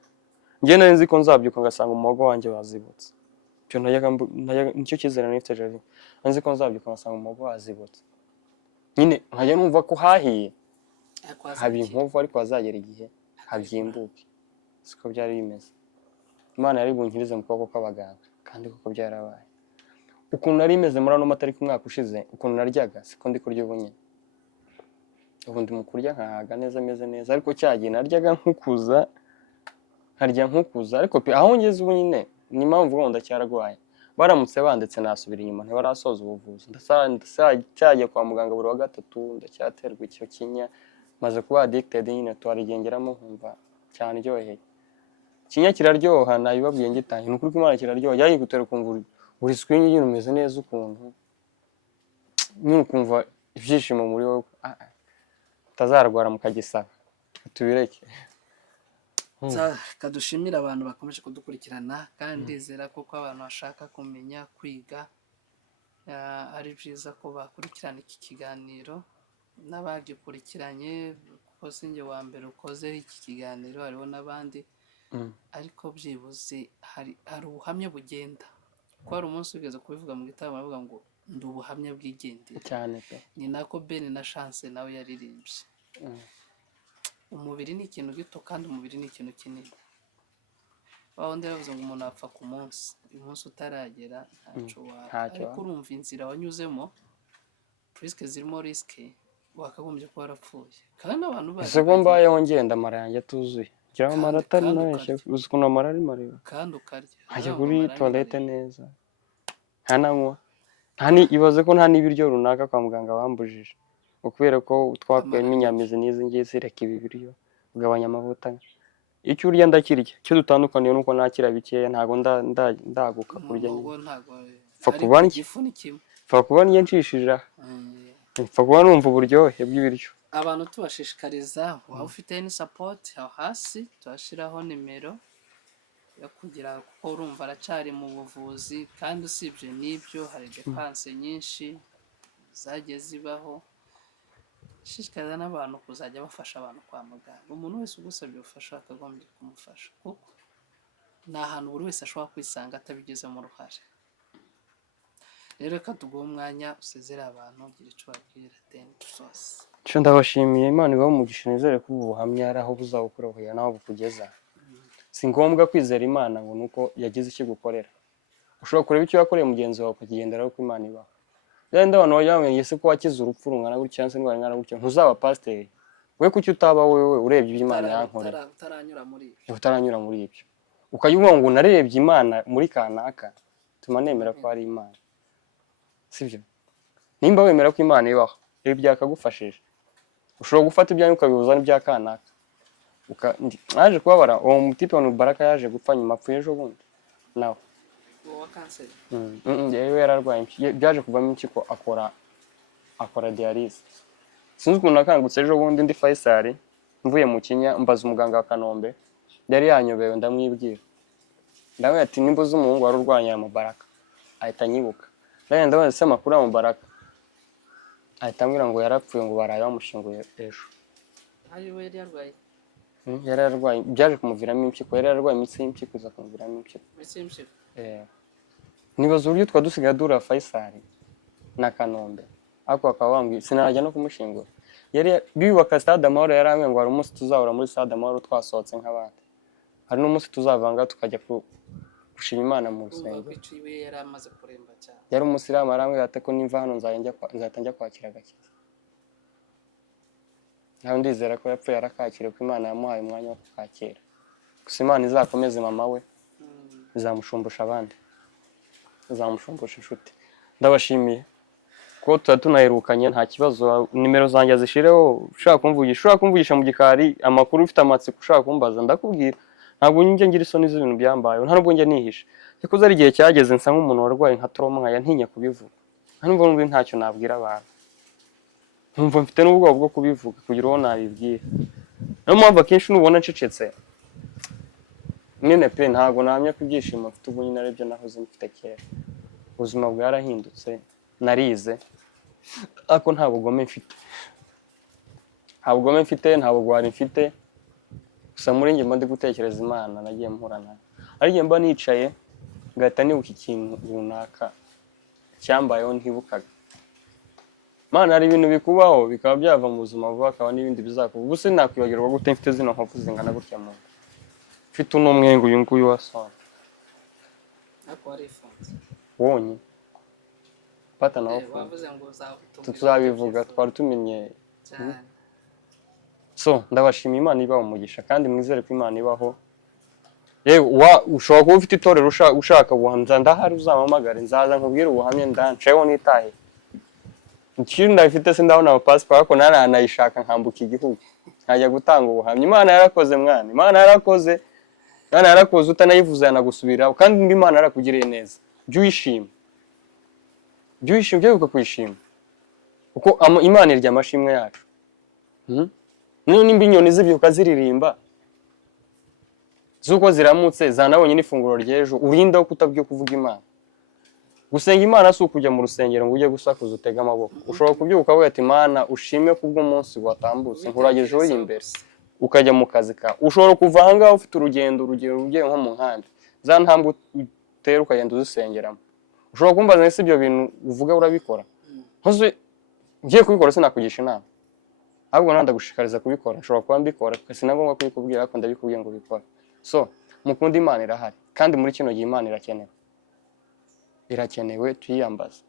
njye nari nzi ko nzabyuka ngasanga umuhogo wanjye wazibutse cyo nicyo kizera nifite jari nzi ko nzabyuka ngasanga umuhogo wazibutse nyine nkajya numva ko hahiye habi inkovu ariko hazagera igihe habyimbuke siko byari bimeze Imana yari bunkirize mu kuboko kw'abaganga kandi koko byarabaye ukuntu nari imeze muri ano matariki umwaka ushize ukuntu naryaga siko ndi kurya ubu nyine ubundi mu kurya nkahaga neza ameze neza ariko cyagiye naryaga nkukuza nkarya nkukuza ariko pe aho ngeze ubu nyine ni impamvu ngo ndacyarwaye baramutse bandetse nasubira inyuma ntibarasoza ubuvuzi ndacyajya kwa muganga buri wa gatatu ndacyaterwa icyo kinya maze kuba addicted nyine twarigengeramo nkumva cyane ryoheye kinya kiraryoha nabibabwiye ngitangiye n'ukuri ko Imana kiraryoha yayi gutera kumva uri screen nyine umeze neza ukuntu nyine ukumva ibyishimo muri wowe utazarwara mukagisaba tubireke kadushimira abantu bakomeje kudukurikirana kandi zera kuko abantu bashaka kumenya kwiga ari byiza ko bakurikirana iki kiganiro n'abagikurikiranye kuko sinjye wa mbere ukoze iki kiganiro hariho n'abandi ariko byibuze hari ubuhamya bugenda ko hari umunsi ugeze kubivuga mu gitabo bavuga ngo ndi ubuhamya bw'igendera cyane pe ni nako Ben na Chance nawe yaririmbye umubiri ni ikintu gito kandi umubiri ni ikintu kinini bawundi yavuze ngo umuntu apfa ku munsi uyu munsi utaragera ntacyo ariko urumva inzira wanyuzemo risike zirimo risike wakagombye kuba warapfuye kandi abantu bari ese ko mbayeho ngenda amara yanjye atuzuye ngira ngo amara atari kandi menshi ukarya. uzi ukuntu amara ari maremare kandi ukarya nkajya Nawe kuri amara ni toilette maremare. neza nkananywa ibaze ko nta n'ibiryo runaka kwa muganga bambujije kubera ko twakuyemo inyamizi n'izi ngizi reka ibi biryo kugabanya amavuta icyo urya ndakirya icyo dutandukaniye nuko nakira bikeya ntago ndaguka kurya pfa kuba niyo nshishije pfa kuba numva uburyohe bw'ibiryo abantu tubashishikariza waba ufite ni support aho hasi turashyiraho nimero yo kugira kuko urumva aracari mu buvuzi kandi usibye n'ibyo hari depanse nyinshi zagiye zibaho shishikariza n'abantu kuzajya bafasha abantu kwa muganga umuntu wese ugusabye ubufasha akagombye kumufasha kuko ni ahantu buri wese ashobora kwisanga atabigizemo uruhare rero reka tuguhe umwanya usezere abantu ugira icyo babwira icyo ndabashimiye Imana ibahe umugisha nizere ko ubu buhamya ari aho buzawukurahira n'aho bukugeza si ngombwa kwizera Imana ngo nuko yagize icyo gukorera ushobora kureba icyo yakoreye mugenzi wawe ukakigenderaho ko Imana ibaho rero abantu bajya bamenya ese ko wakize urupfu rungana gutya cyangwa se indwara ingana gutya ntuzaba pasiteri we kuki utaba wewe urebye ibyo Imana yankoreye utaranyura muri ibyo ukajya uvuga ngo narebye Imana muri kanaka tuma nemera ko ari Imana sibyo nimba wemera ko Imana ibaho ibi byakagufashije ushobora gufata ibyanyu ukabihuza n'ibya kanaka naje kubabara uwo mutipe wa Mubaraka yaje gupfa nyuma apfuye ejo bundi nawe wa kanseri yewe yararwaye byaje kuvamo impyiko akora dialyse sinzi ukuntu nakangutse ejo bundi ndi Faisal mvuye mu Kinya mbaza umuganga wa Kanombe yari yanyobewe ndamwibwira ndawe ati nimba uzi umuhungu wari urwanya ya Mubaraka ahita anyibuka ndawe se amakuru ya Mubaraka ahita ambwira ngo yarapfuye ngo baraye bamushyinguye ejo yari yarwaye byaje kumuviramo impyiko yari yarwaye imitsi y'impyiko iza kumuviramo impyiko nibaza uburyo dusigaye dura Faisal na Kanombe ariko bakaba bambwiye sinajya no kumushyingura yari biyubaka Stade Amahoro yari amwe ngo hari umunsi tuzahora muri Stade Amahoro twasohotse nk'abandi hari n'umunsi tuzavanga tukajya gushima Imana mu rusengero yari umusiramu arambwira ati ko nimva hano nzahita njya kwakira agakiza nawe ndizera ko yapfuye arakakira ko Imana yamuhaye umwanya wo kukakira gusa Imana izakomeze mama we izamushumbusha abandi izamushumbusha inshuti ndabashimiye ko tuba tunaherukanye nta kibazo nimero zanjye zishireho ushaka kumvugisha mu gikari amakuru ufite amatsiko ushaka kumbaza ndakubwira ntabwo njye ngira isoni z'ibintu byambayeho nta nubwo njye nihishe kuko ari igihe cyageze nsa nk'umuntu warwaye nka trauma nkaya ntinya kubivuga numva ntacyo nabwira abantu numva mfite n'ubwoba bwo kubivuga kugira uwo nabibwira niyo mpamvu akenshi nubona ncecetse nyine pe ntabwo namya ko ibyishimo mfite ubu nyine aribyo nahoze mfite kera ubuzima bwarahindutse narize ariko nta bugome mfite nta bugwari mfite gusa muri njye mba ndi gutekereza Imana nagiye mpura nayo ariko mba nicaye ngahita nibuka ikintu runaka cyambayeho ntibukaga Mana hari ibintu bikubaho bikaba byava mu buzima vuba akaba n'ibindi bizakuba ubuse nakwibagirwa gute mfite zino nkovu zingana gutya mu mfite uno mwengu uyu nguyu wasona wonye pata nawo tuzabivuga twari tumenye so ndabashima Imana ibaho umugisha kandi mwizere ko Imana ibaho ushobora kuba ufite itorero ushaka guhamya ndahari uzampamagare nzaza nkubwire ubuhamya ndanceho nitahe ikindi ndabifite sindabona amapasiporo ariko naranayishaka nkambuka igihugu nkajya gutanga ubuhamya Imana yarakoze mwana Imana yarakoze utanayivuze yanagusubiraho kandi Imana yarakugiriye neza jya uyishima byo kuyishima kuko Imana irya amashimwe yacu nimba inyoni zibyuka ziririmba z'uko ziramutse zanabonye n'ifunguro ry'ejo urindaho kutabyuka kuvuga Imana gusenga Imana si ukujya mu rusengero ngo ujye gusakuza utega amaboko ushobora kubyuka uvuga ati Imana ushime kubw'umunsi watambutse nkurageje uri imbere ukajya mu kazi kawe ushobora kuva aha ngaha ufite urugendo ugiye nko mu nkambi za ntambwe utera ukagenda uzisengeramo ushobora kumbaza ese ibyo bintu uvuga urabikora ngiye kubikora sinakugisha inama ahubwo ndagushishikariza kubikora nshobora kuba mbikora si na ngombwa kubikubwira ariko ndabikubwiye ngo ubikore so mukunda Imana irahari kandi muri kino gihe Imana irakenewe tuyiyambaza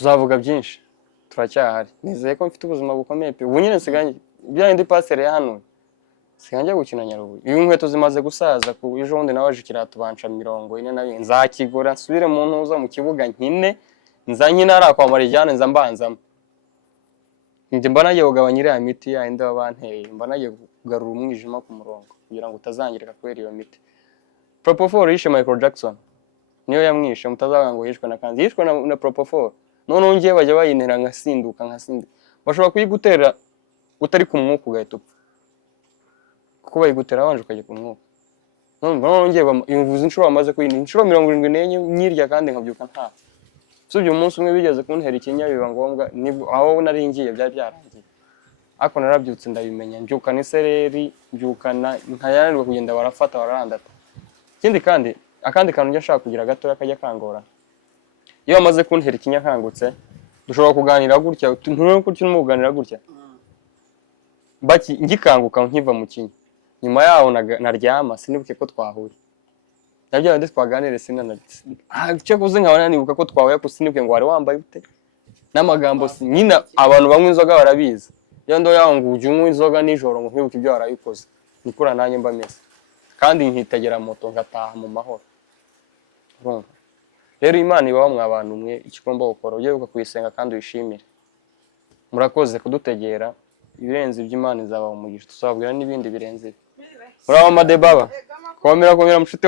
tuzavuga byinshi, turacyahari, nizeye ko mfite ubuzima bukomeye pe. Ubu nyine nsigaye bya indi pasiteri yahanuye, nsigaye njya gukina Nyarubuye. Iyo inkweto zimaze gusaza, ku ejo bundi nabaje ikirato banca 40 nzakigura nsubire mu ntuza mu kibuga nkine, nza nkina ari kwa Marijane nza mbanzamo. Njye mba nagiye kugabanya iriya miti yindi baba banteye, mba nagiye kugarura umwijima ku murongo kugira ngo utazangirika kubera iyo miti. Propofol yishe Michael Jackson, niyo yamwishe, mutazavuga ngo yishwe na kanzi, yishwe na Propofol. None ngiye bajya bayintera nkasinduka. Bashobora kuyigutera utari ku mwuka ugahita upfa, kuko bayigutera wanje ukajya ku mwuka. None ngiye imvuze inshuro bamaze kuyinira inshuro 74 nyirya kandi nkabyuka nta. Usibye umunsi umwe bigeze kuntera ikinya biba ngombwa aho nari ngiye byari byarangiye. Ariko narabyutse ndabimenya, mbyukana isereri, mbyukana ntayanirwa kugenda barafata bararandata. Ikindi kandi akandi kantu njya nshaka kugira gato kajya kangora. Iyo bamaze kuntera ikinya kangutse, dushobora kuganira gutya, ntuno ko turimo kuganira gutya. Baki ngikanguka nkiva mu kinya. Nyuma yaho naryama sinibuke ko twahuye. Nabyo ndi twaganire cyo kuze nkabana nibuka ko twahuye ko sinibuke ngo wari wambaye ute. N'amagambo nyina abantu bamwe inzoga barabizi. Iyo ndo yaho ngo ujunywe inzoga nijoro ngo nkibuke ibyo warayikoze. Nikura nanjye mba mese. Kandi nkitegera moto ngataha mu mahoro. Urumva? Rero Imana ibaho mwabantu mwe ikigomba gukora ujye kuyisenga kandi wishimire. Murakoze kudutegera ibirenze iby'Imana izaba umugisha, tuzabwira n'ibindi birenze. Muraho Madebaba. Komera mushite